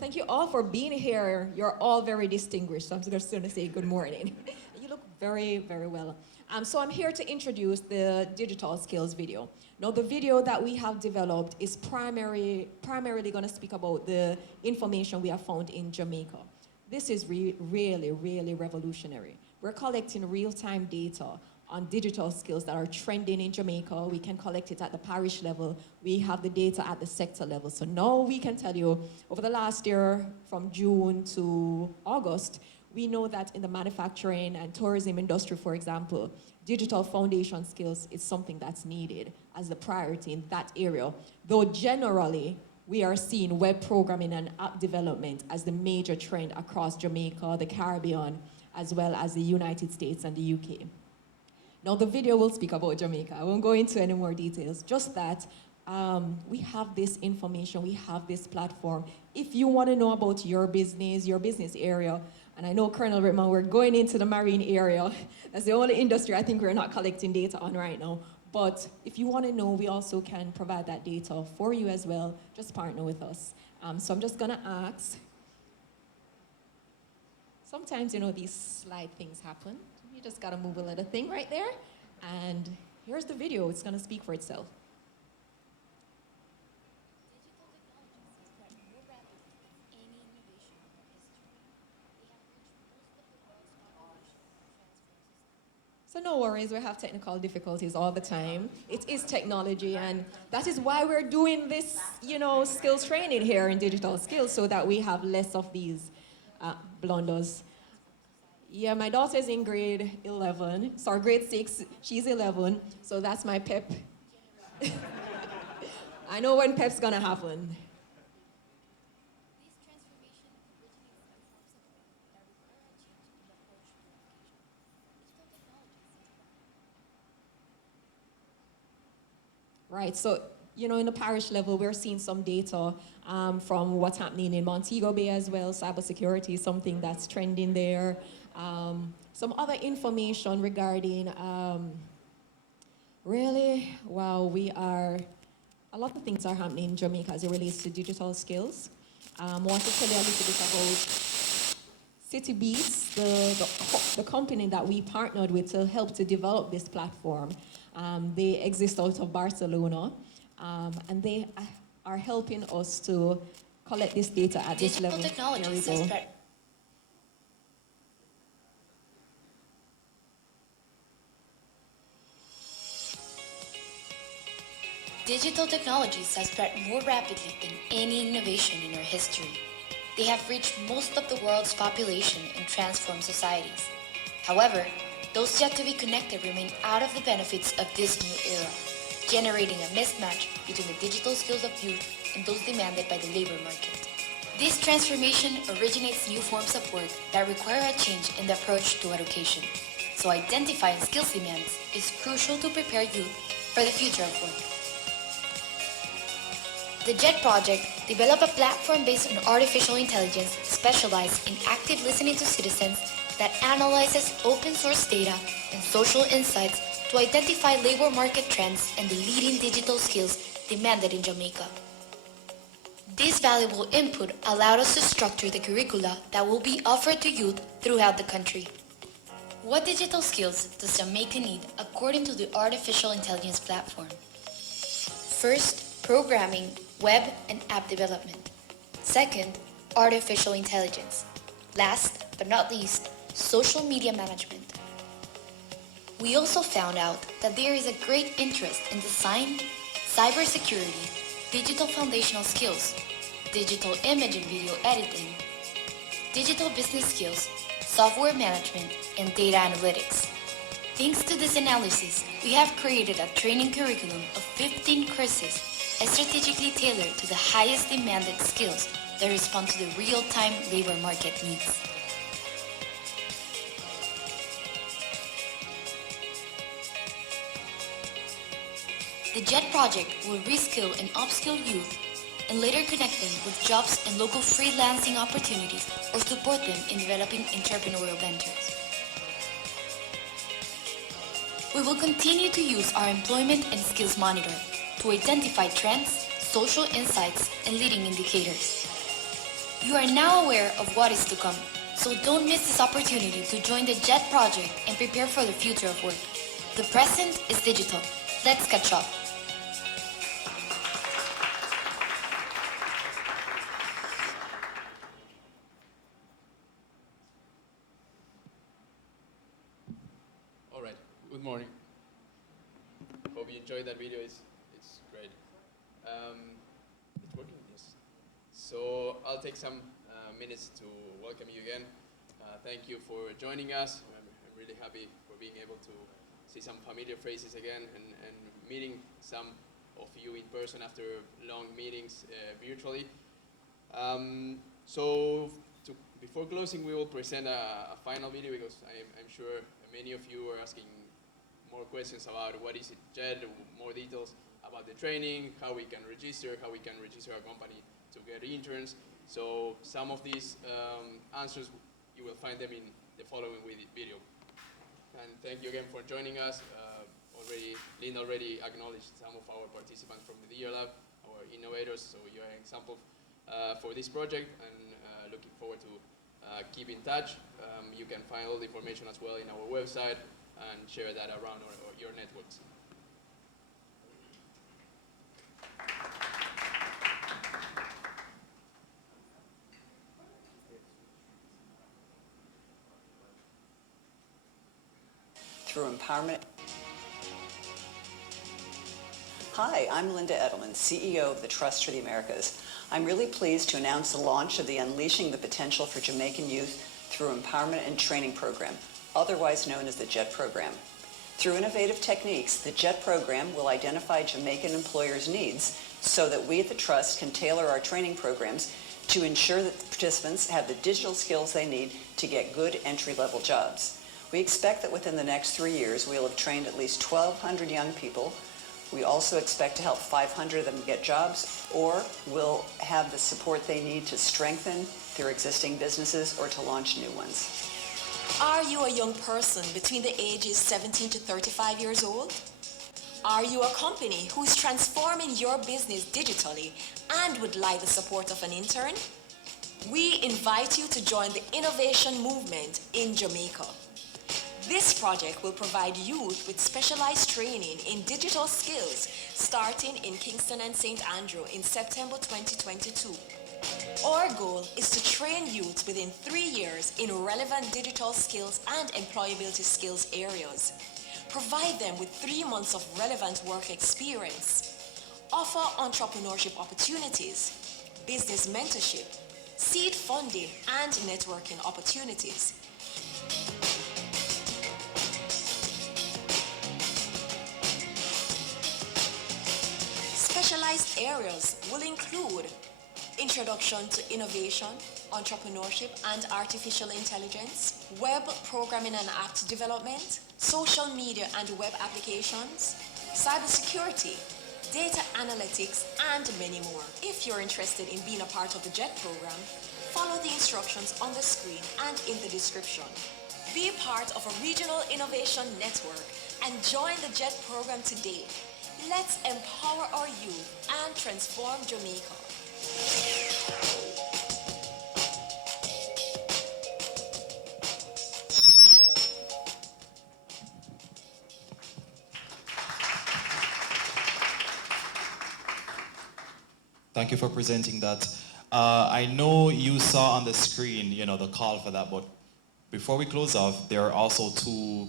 Thank you all for being here. You're all very distinguished, so I'm just going to say good morning. You look very, very well. So I'm here to introduce the digital skills video. Now, the video that we have developed is primarily going to speak about the information we have found in Jamaica. This is really, really revolutionary. We're collecting real-time data on digital skills that are trending in Jamaica. We can collect it at the parish level. We have the data at the sector level. So now we can tell you, over the last year, from June to August, we know that in the manufacturing and tourism industry, for example, digital foundation skills is something that's needed as the priority in that area. Though generally, we are seeing web programming and app development as the major trend across Jamaica, the Caribbean, as well as the United States and the UK. Now, the video will speak about Jamaica. I won't go into any more details, just that we have this information, we have this platform. If you want to know about your business area, and I know, Colonel Rittman, we're going into the marine area. That's the only industry I think we're not collecting data on right now. But if you want to know, we also can provide that data for you as well. Just partner with us. So I'm just going to ask. Sometimes, these slide things happen. You just got to move a little thing right there. And here's the video. It's going to speak for itself. So no worries, we have technical difficulties all the time. It is technology, and that is why we're doing this, skills training here in digital skills, so that we have less of these blunders. Yeah, my daughter's in grade 6, she's 11, so that's my PEP. I know when PEP's gonna happen. Right, so, in the parish level, we're seeing some data from what's happening in Montego Bay as well. Cybersecurity is something that's trending there. Some other information regarding, a lot of things are happening in Jamaica as it relates to digital skills. I want to tell you a little bit about Citi Beats, the company that we partnered with to help to develop this platform. They exist out of Barcelona, and they are helping us to collect this data at this level. Here we go. Digital technologies have spread more rapidly than any innovation in our history. They have reached most of the world's population and transformed societies. However, those yet to be connected remain out of the benefits of this new era, generating a mismatch between the digital skills of youth and those demanded by the labor market. This transformation originates new forms of work that require a change in the approach to education. So identifying skills demands is crucial to prepare youth for the future of work. The JET project developed a platform based on artificial intelligence specialized in active listening to citizens that analyzes open source data and social insights to identify labor market trends and the leading digital skills demanded in Jamaica. This valuable input allowed us to structure the curricula that will be offered to youth throughout the country. What digital skills does Jamaica need according to the artificial intelligence platform? First, programming, web and app development. Second, artificial intelligence. Last but not least, social media management. We also found out that there is a great interest in design, cybersecurity, digital foundational skills, digital image and video editing, digital business skills, software management, and data analytics. Thanks to this analysis, we have created a training curriculum of 15 courses strategically tailored to the highest demanded skills that respond to the real-time labor market needs. The JET project will reskill and upskill youth and later connect them with jobs and local freelancing opportunities or support them in developing entrepreneurial ventures. We will continue to use our employment and skills monitor to identify trends, social insights, and leading indicators. You are now aware of what is to come, so don't miss this opportunity to join the JET project and prepare for the future of work. The present is digital. Let's catch up. All right, good morning. Hope you enjoyed that video. It's great. It's working, yes. So I'll take some minutes to welcome you again. Thank you for joining us. I'm really happy for being able to see some familiar faces again and meeting some of you in person after long meetings virtually. Before closing, we will present a final video because I'm sure many of you are asking more questions about what is it JET, more details about the training, how we can register our company to get interns. So some of these answers, you will find them in the following video. And thank you again for joining us. Lynn already acknowledged some of our participants from the IDB Lab, our innovators, so you're an example for this project, and looking forward to keep in touch. You can find all the information as well in our website and share that around your networks. Through empowerment. Hi, I'm Linda Edelman, CEO of the Trust for the Americas. I'm really pleased to announce the launch of the Unleashing the Potential for Jamaican Youth through Empowerment and Training Program, otherwise known as the JET program. Through innovative techniques, the JET program will identify Jamaican employers' needs so that we at the Trust can tailor our training programs to ensure that the participants have the digital skills they need to get good entry-level jobs. We expect that within the next 3 years, we'll have trained at least 1,200 young people. We also expect to help 500 of them get jobs, or will have the support they need to strengthen their existing businesses or to launch new ones. Are you a young person between the ages 17 to 35 years old? Are you a company who's transforming your business digitally and would like the support of an intern? We invite you to join the innovation movement in Jamaica. This project will provide youth with specialized training in digital skills starting in Kingston and St. Andrew in September 2022. Our goal is to train youth within 3 years in relevant digital skills and employability skills areas. Provide them with 3 months of relevant work experience. Offer entrepreneurship opportunities, business mentorship, seed funding, and networking opportunities. Specialized areas will include introduction to innovation, entrepreneurship and artificial intelligence, web programming and app development, social media and web applications, cybersecurity, data analytics, and many more. If you're interested in being a part of the JET program, follow the instructions on the screen and in the description. Be part of a regional innovation network and join the JET program today. Let's empower our youth and transform Jamaica. Thank you for presenting that. I know you saw on the screen, the call for that, but before we close off, there are also two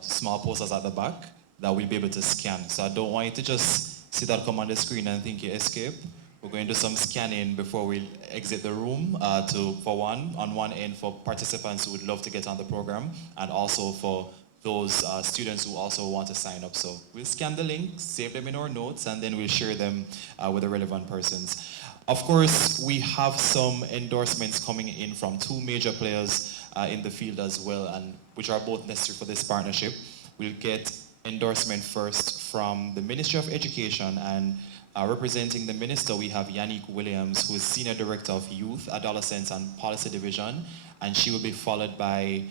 small posters at the back that we'll be able to scan. So I don't want you to just see that come on the screen and think you escape. We're going to do some scanning before we exit the room on one end for participants who would love to get on the program, and also for those students who also want to sign up. So we'll scan the link, save them in our notes, and then we'll share them with the relevant persons. Of course, we have some endorsements coming in from two major players in the field as well, and which are both necessary for this partnership. We'll get endorsement first from the Ministry of Education, and representing the minister, we have Yannick Williams, who is Senior Director of Youth, Adolescents and Policy Division, and she will be followed by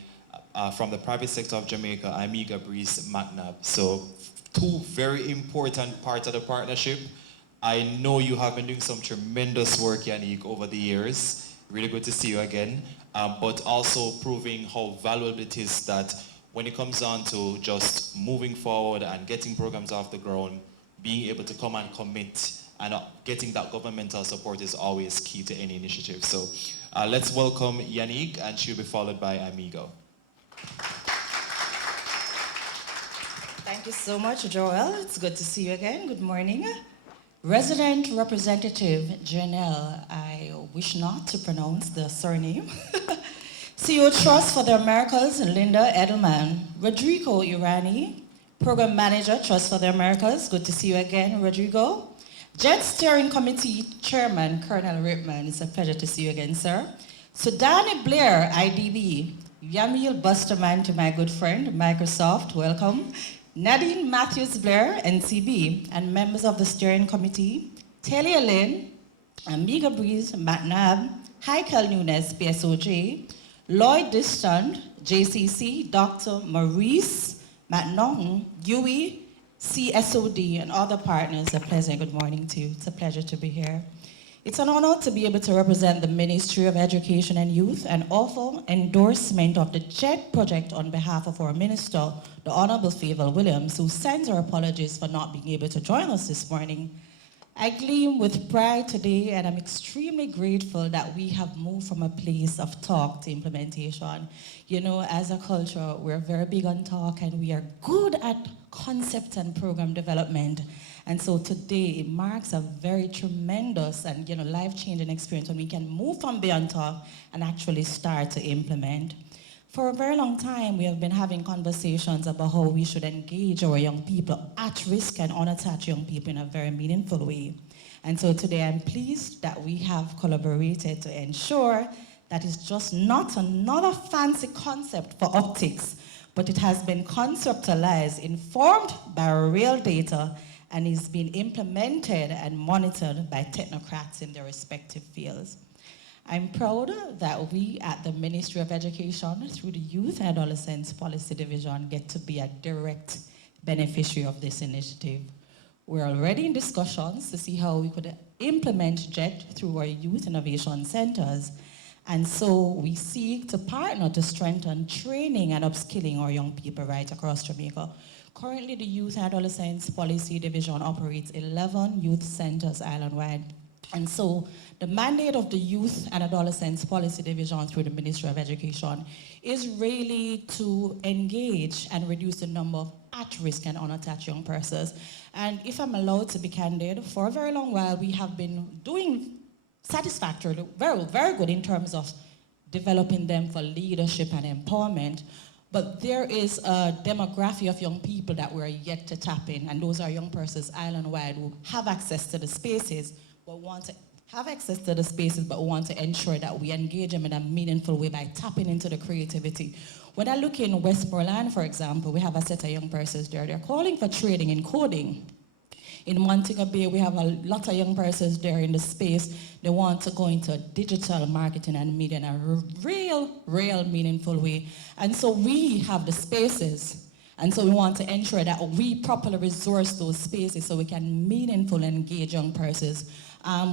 from the private sector of Jamaica, Amiga Breeze McNabb. So two very important parts of the partnership. I know you have been doing some tremendous work, Yannick, over the years. Really good to see you again. But also proving how valuable it is that when it comes down to just moving forward and getting programs off the ground, being able to come and commit and getting that governmental support is always key to any initiative. So let's welcome Yannick, and she'll be followed by Amigo. Thank you so much, Joel. It's good to see you again. Good morning. Resident Representative Janelle, I wish not to pronounce the surname. CEO Trust for the Americas, Linda Edelman. Rodrigo Irani, Program Manager, Trust for the Americas. Good to see you again, Rodrigo. JET Steering Committee Chairman, Colonel Ripman. It's a pleasure to see you again, sir. Sudani Blair, IDB. Yamil Busterman, to my good friend, Microsoft, welcome. Nadine Matthews Blair, NCB, and members of the steering committee, Talia Lynn, Amiga Breeze, McNabb, Heikel Nunes, PSOJ, Lloyd Distant, JCC, Dr. Maurice McNaughton, Dewey, CSOD, and other partners. A pleasant good morning to you. It's a pleasure to be here. It's an honor to be able to represent the Ministry of Education and Youth and offer endorsement of the JET project on behalf of our Minister, the Honorable Favor Williams, who sends her apologies for not being able to join us this morning. I gleam with pride today, and I'm extremely grateful that we have moved from a place of talk to implementation. As a culture, we're very big on talk, and we are good at concept and program development. And so today, it marks a very tremendous and life-changing experience when we can move from beyond talk and actually start to implement. For a very long time, we have been having conversations about how we should engage our young people, at-risk and unattached young people, in a very meaningful way. And so today, I'm pleased that we have collaborated to ensure that it's just not another fancy concept for optics, but it has been conceptualized, informed by real data, and is being implemented and monitored by technocrats in their respective fields. I'm proud that we at the Ministry of Education, through the Youth and Adolescents Policy Division, get to be a direct beneficiary of this initiative. We're already in discussions to see how we could implement JET through our Youth Innovation Centers. And so we seek to partner to strengthen training and upskilling our young people right across Jamaica. Currently, the Youth and Adolescents Policy Division operates 11 youth centers island-wide. And so the mandate of the Youth and Adolescents Policy Division through the Ministry of Education is really to engage and reduce the number of at-risk and unattached young persons. And if I'm allowed to be candid, for a very long while we have been doing satisfactory, very, very good in terms of developing them for leadership and empowerment. But there is a demographic of young people that we're yet to tap in, and those are young persons island-wide who have access to the spaces, but want to want to ensure that we engage them in a meaningful way by tapping into the creativity. When I look in Westmoreland, for example, we have a set of young persons there. They're calling for training in coding. In Montego Bay, we have a lot of young persons there in the space. They want to go into digital marketing and media in a real meaningful way. And so we have the spaces. And so we want to ensure that we properly resource those spaces so we can meaningfully engage young persons.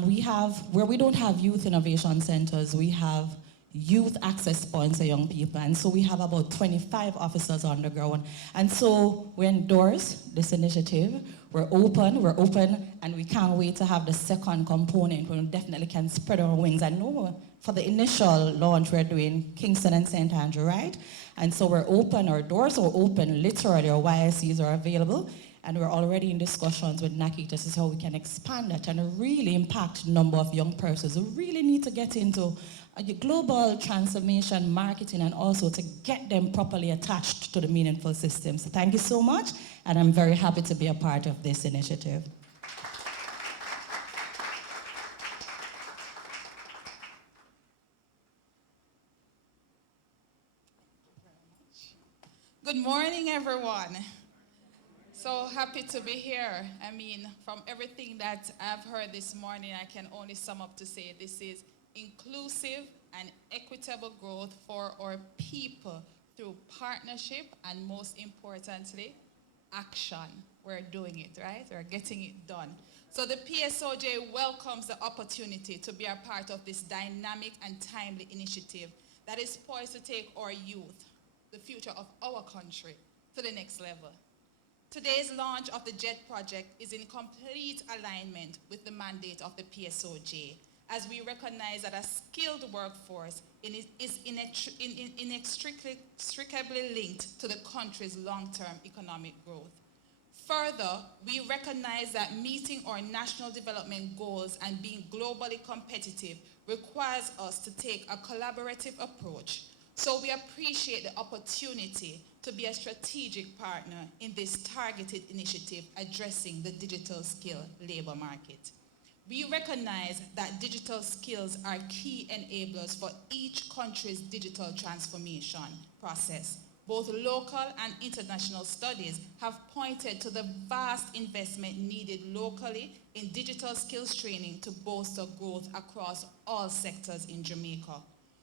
We have, where we don't have youth innovation centers, we have youth access points for young people. And so we have about 25 officers on the ground. And so we endorse this initiative. We're open, and we can't wait to have the second component where we definitely can spread our wings. I know for the initial launch we're doing Kingston and St. Andrew, right? And so we're open, our doors are open, literally our YSCs are available, and we're already in discussions with NACI to see how we can expand that and really impact a number of young persons who really need to get into global transformation, marketing, and also to get them properly attached to the meaningful systems. So thank you so much, and I'm very happy to be a part of this initiative. Good morning, everyone. So happy to be here. I mean, from everything that I've heard this morning, I can only sum up to say this is inclusive and equitable growth for our people through partnership and, most importantly, action. We're doing it, right? We're getting it done. So the PSOJ welcomes the opportunity to be a part of this dynamic and timely initiative that is poised to take our youth, the future of our country, to the next level. Today's launch of the JET project is in complete alignment with the mandate of the PSOJ, as we recognize that a skilled workforce is inextricably linked to the country's long-term economic growth. Further, we recognize that meeting our national development goals and being globally competitive requires us to take a collaborative approach. So we appreciate the opportunity to be a strategic partner in this targeted initiative addressing the digital skill labor market. We recognize that digital skills are key enablers for each country's digital transformation process. Both local and international studies have pointed to the vast investment needed locally in digital skills training to bolster growth across all sectors in Jamaica.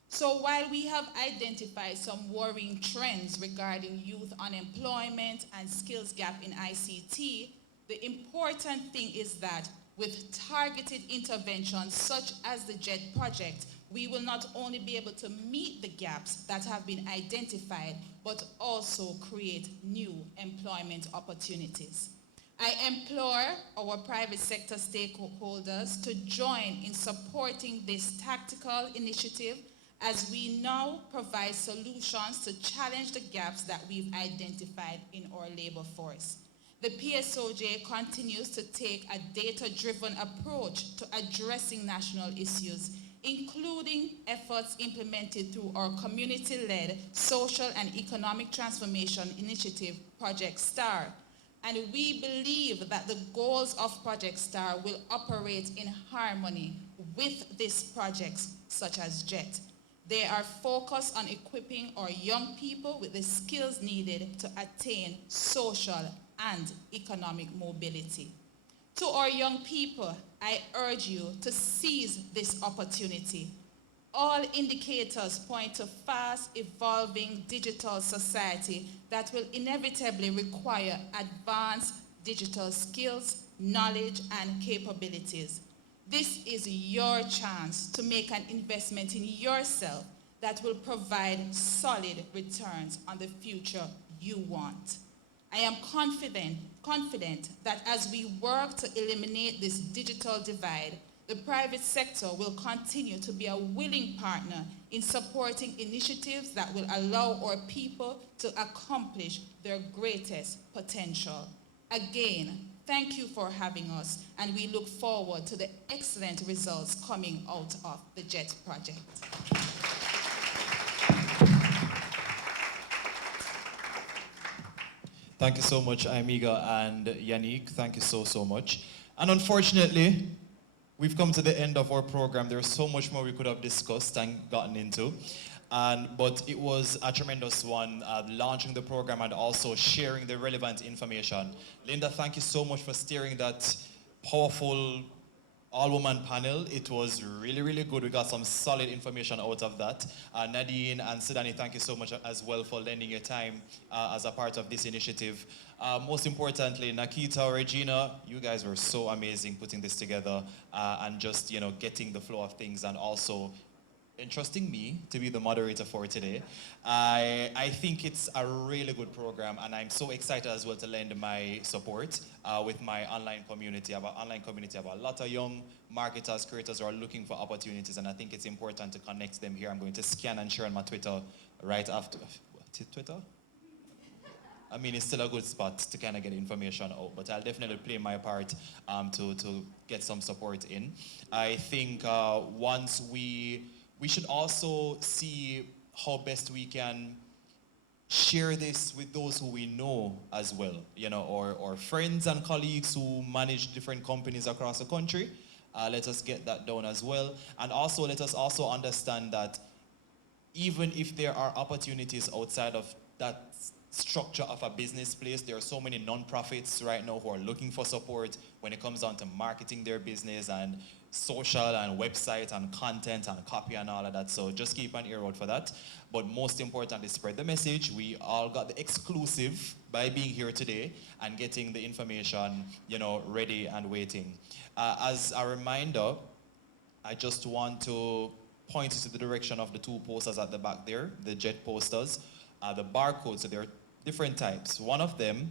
So while we have identified some worrying trends regarding youth unemployment and skills gap in ICT, the important thing is that with targeted interventions such as the JET project, we will not only be able to meet the gaps that have been identified, but also create new employment opportunities. I implore our private sector stakeholders to join in supporting this tactical initiative as we now provide solutions to challenge the gaps that we've identified in our labor force. The PSOJ continues to take a data-driven approach to addressing national issues, including efforts implemented through our community-led social and economic transformation initiative, Project STAR. And we believe that the goals of Project STAR will operate in harmony with these projects, such as JET. They are focused on equipping our young people with the skills needed to attain social and economic mobility. To our young people, I urge you to seize this opportunity. All indicators point to fast evolving digital society that will inevitably require advanced digital skills, knowledge, and capabilities. This is your chance to make an investment in yourself that will provide solid returns on the future you want. I am confident that as we work to eliminate this digital divide, the private sector will continue to be a willing partner in supporting initiatives that will allow our people to accomplish their greatest potential. Again, Thank you for having us, and we look forward to the excellent results coming out of the JET project. Thank you so much, Amiga and Yannick. Thank you so much. And unfortunately, we've come to the end of our program. There's so much more we could have discussed and gotten into. But it was a tremendous one, launching the program and also sharing the relevant information. Linda, thank you so much for steering that powerful all-woman panel. It was really, really good. We got some solid information out of that. Nadine and Sidani, thank you so much as well for lending your time as a part of this initiative. Most importantly, Nakita, Regina, you guys were so amazing putting this together and just, getting the flow of things and also entrusting me to be the moderator for today. I think it's a really good program, and I'm so excited as well to lend my support with my online community. I have a lot of young marketers, creators who are looking for opportunities, and I think it's important to connect them here. I'm going to scan and share on my Twitter right after. Twitter? I mean, it's still a good spot to kind of get information out, but I'll definitely play my part to get some support in. I think once we should also see how best we can share this with those who we know as well, or friends and colleagues who manage different companies across the country. Let us get that down as well. And also let us also understand that even if there are opportunities outside of that structure of a business place, there are so many non-profits right now who are looking for support when it comes down to marketing their business and social and website and content and copy and all of that. So just keep an ear out for that. But most importantly, spread the message. We all got the exclusive by being here today and getting the information, ready and waiting. As a reminder, I just want to point you to the direction of the two posters at the back there, the JET posters, the barcodes. So there are different types. One of them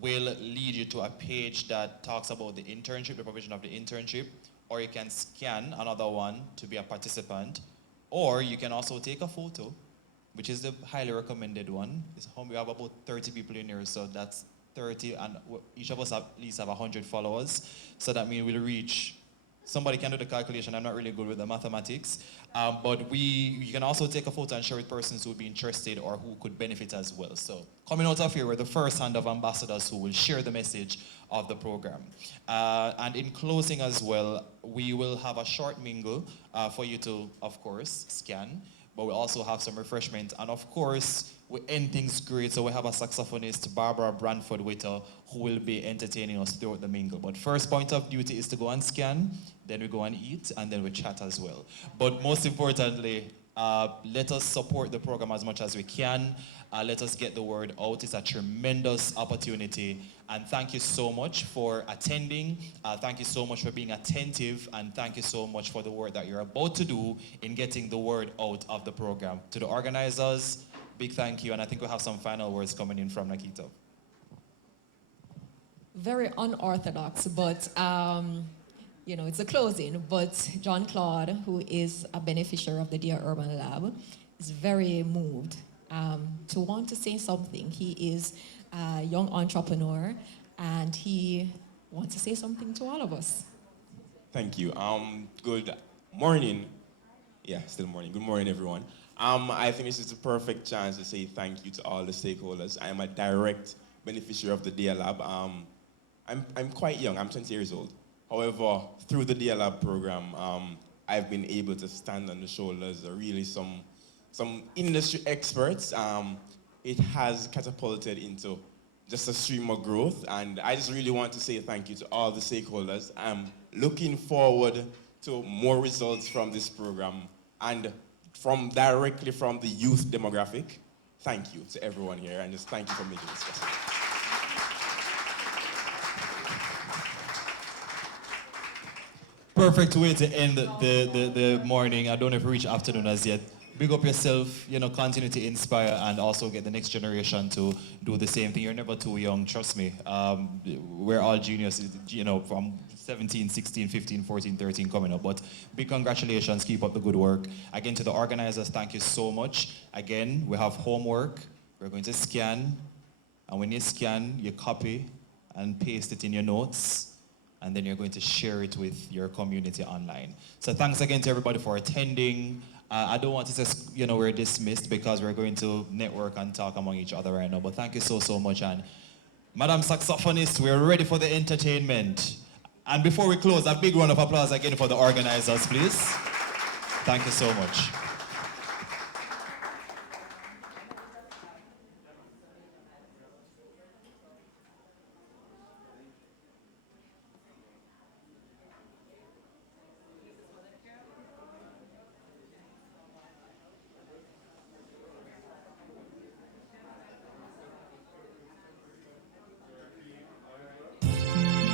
will lead you to a page that talks about the internship, the provision of the internship, or you can scan another one to be a participant, or you can also take a photo, which is the highly recommended one. We have about 30 people in here, so that's 30, and each of us at least have 100 followers, so that means we'll reach, somebody can do the calculation, I'm not really good with the mathematics, but you can also take a photo and share with persons who would be interested or who could benefit as well. So coming out of here, we're the first hand of ambassadors who will share the message of the program. And in closing as well, we will have a short mingle for you to, of course, scan, but we also have some refreshment. And of course, we end things great, so we have a saxophonist, Barbara Branford Witter, who will be entertaining us throughout the mingle. But first point of duty is to go and scan, then we go and eat, and then we chat as well. But most importantly, let us support the program as much as we can. Let us get the word out. It's a tremendous opportunity. And thank you so much for attending. Thank you so much for being attentive. And thank you so much for the work that you're about to do in getting the word out of the program. To the organizers, big thank you. And I think we'll have some final words coming in from Nakita. Very unorthodox, but it's a closing. But John Claude, who is a beneficiary of the Dear Urban Lab, is very moved to want to say something. He is a young entrepreneur, and he wants to say something to all of us. Thank you. Good morning. Yeah, still morning. Good morning, everyone. I think this is the perfect chance to say thank you to all the stakeholders. I am a direct beneficiary of the Dear Lab. I'm quite young. I'm 20 years old. However, through the Dear Lab program, I've been able to stand on the shoulders of really some industry experts. It has catapulted into just a stream of growth, and I just really want to say thank you to all the stakeholders. I'm looking forward to more results from this program and directly from the youth demographic. Thank you to everyone here, and just thank you for making this possible. Perfect way to end the morning. I don't know if we reach afternoon as yet. Big up yourself, continue to inspire and also get the next generation to do the same thing. You're never too young, trust me. We're all geniuses, from 17, 16, 15, 14, 13 coming up. But big congratulations, keep up the good work. Again, to the organizers, thank you so much. Again, we have homework. We're going to scan, and when you scan, you copy, and paste it in your notes, and then you're going to share it with your community online. So thanks again to everybody for attending. I don't want to say, we're dismissed because we're going to network and talk among each other right now, but thank you so much. And Madam Saxophonist, we're ready for the entertainment. And before we close, a big round of applause again for the organizers, please. Thank you so much.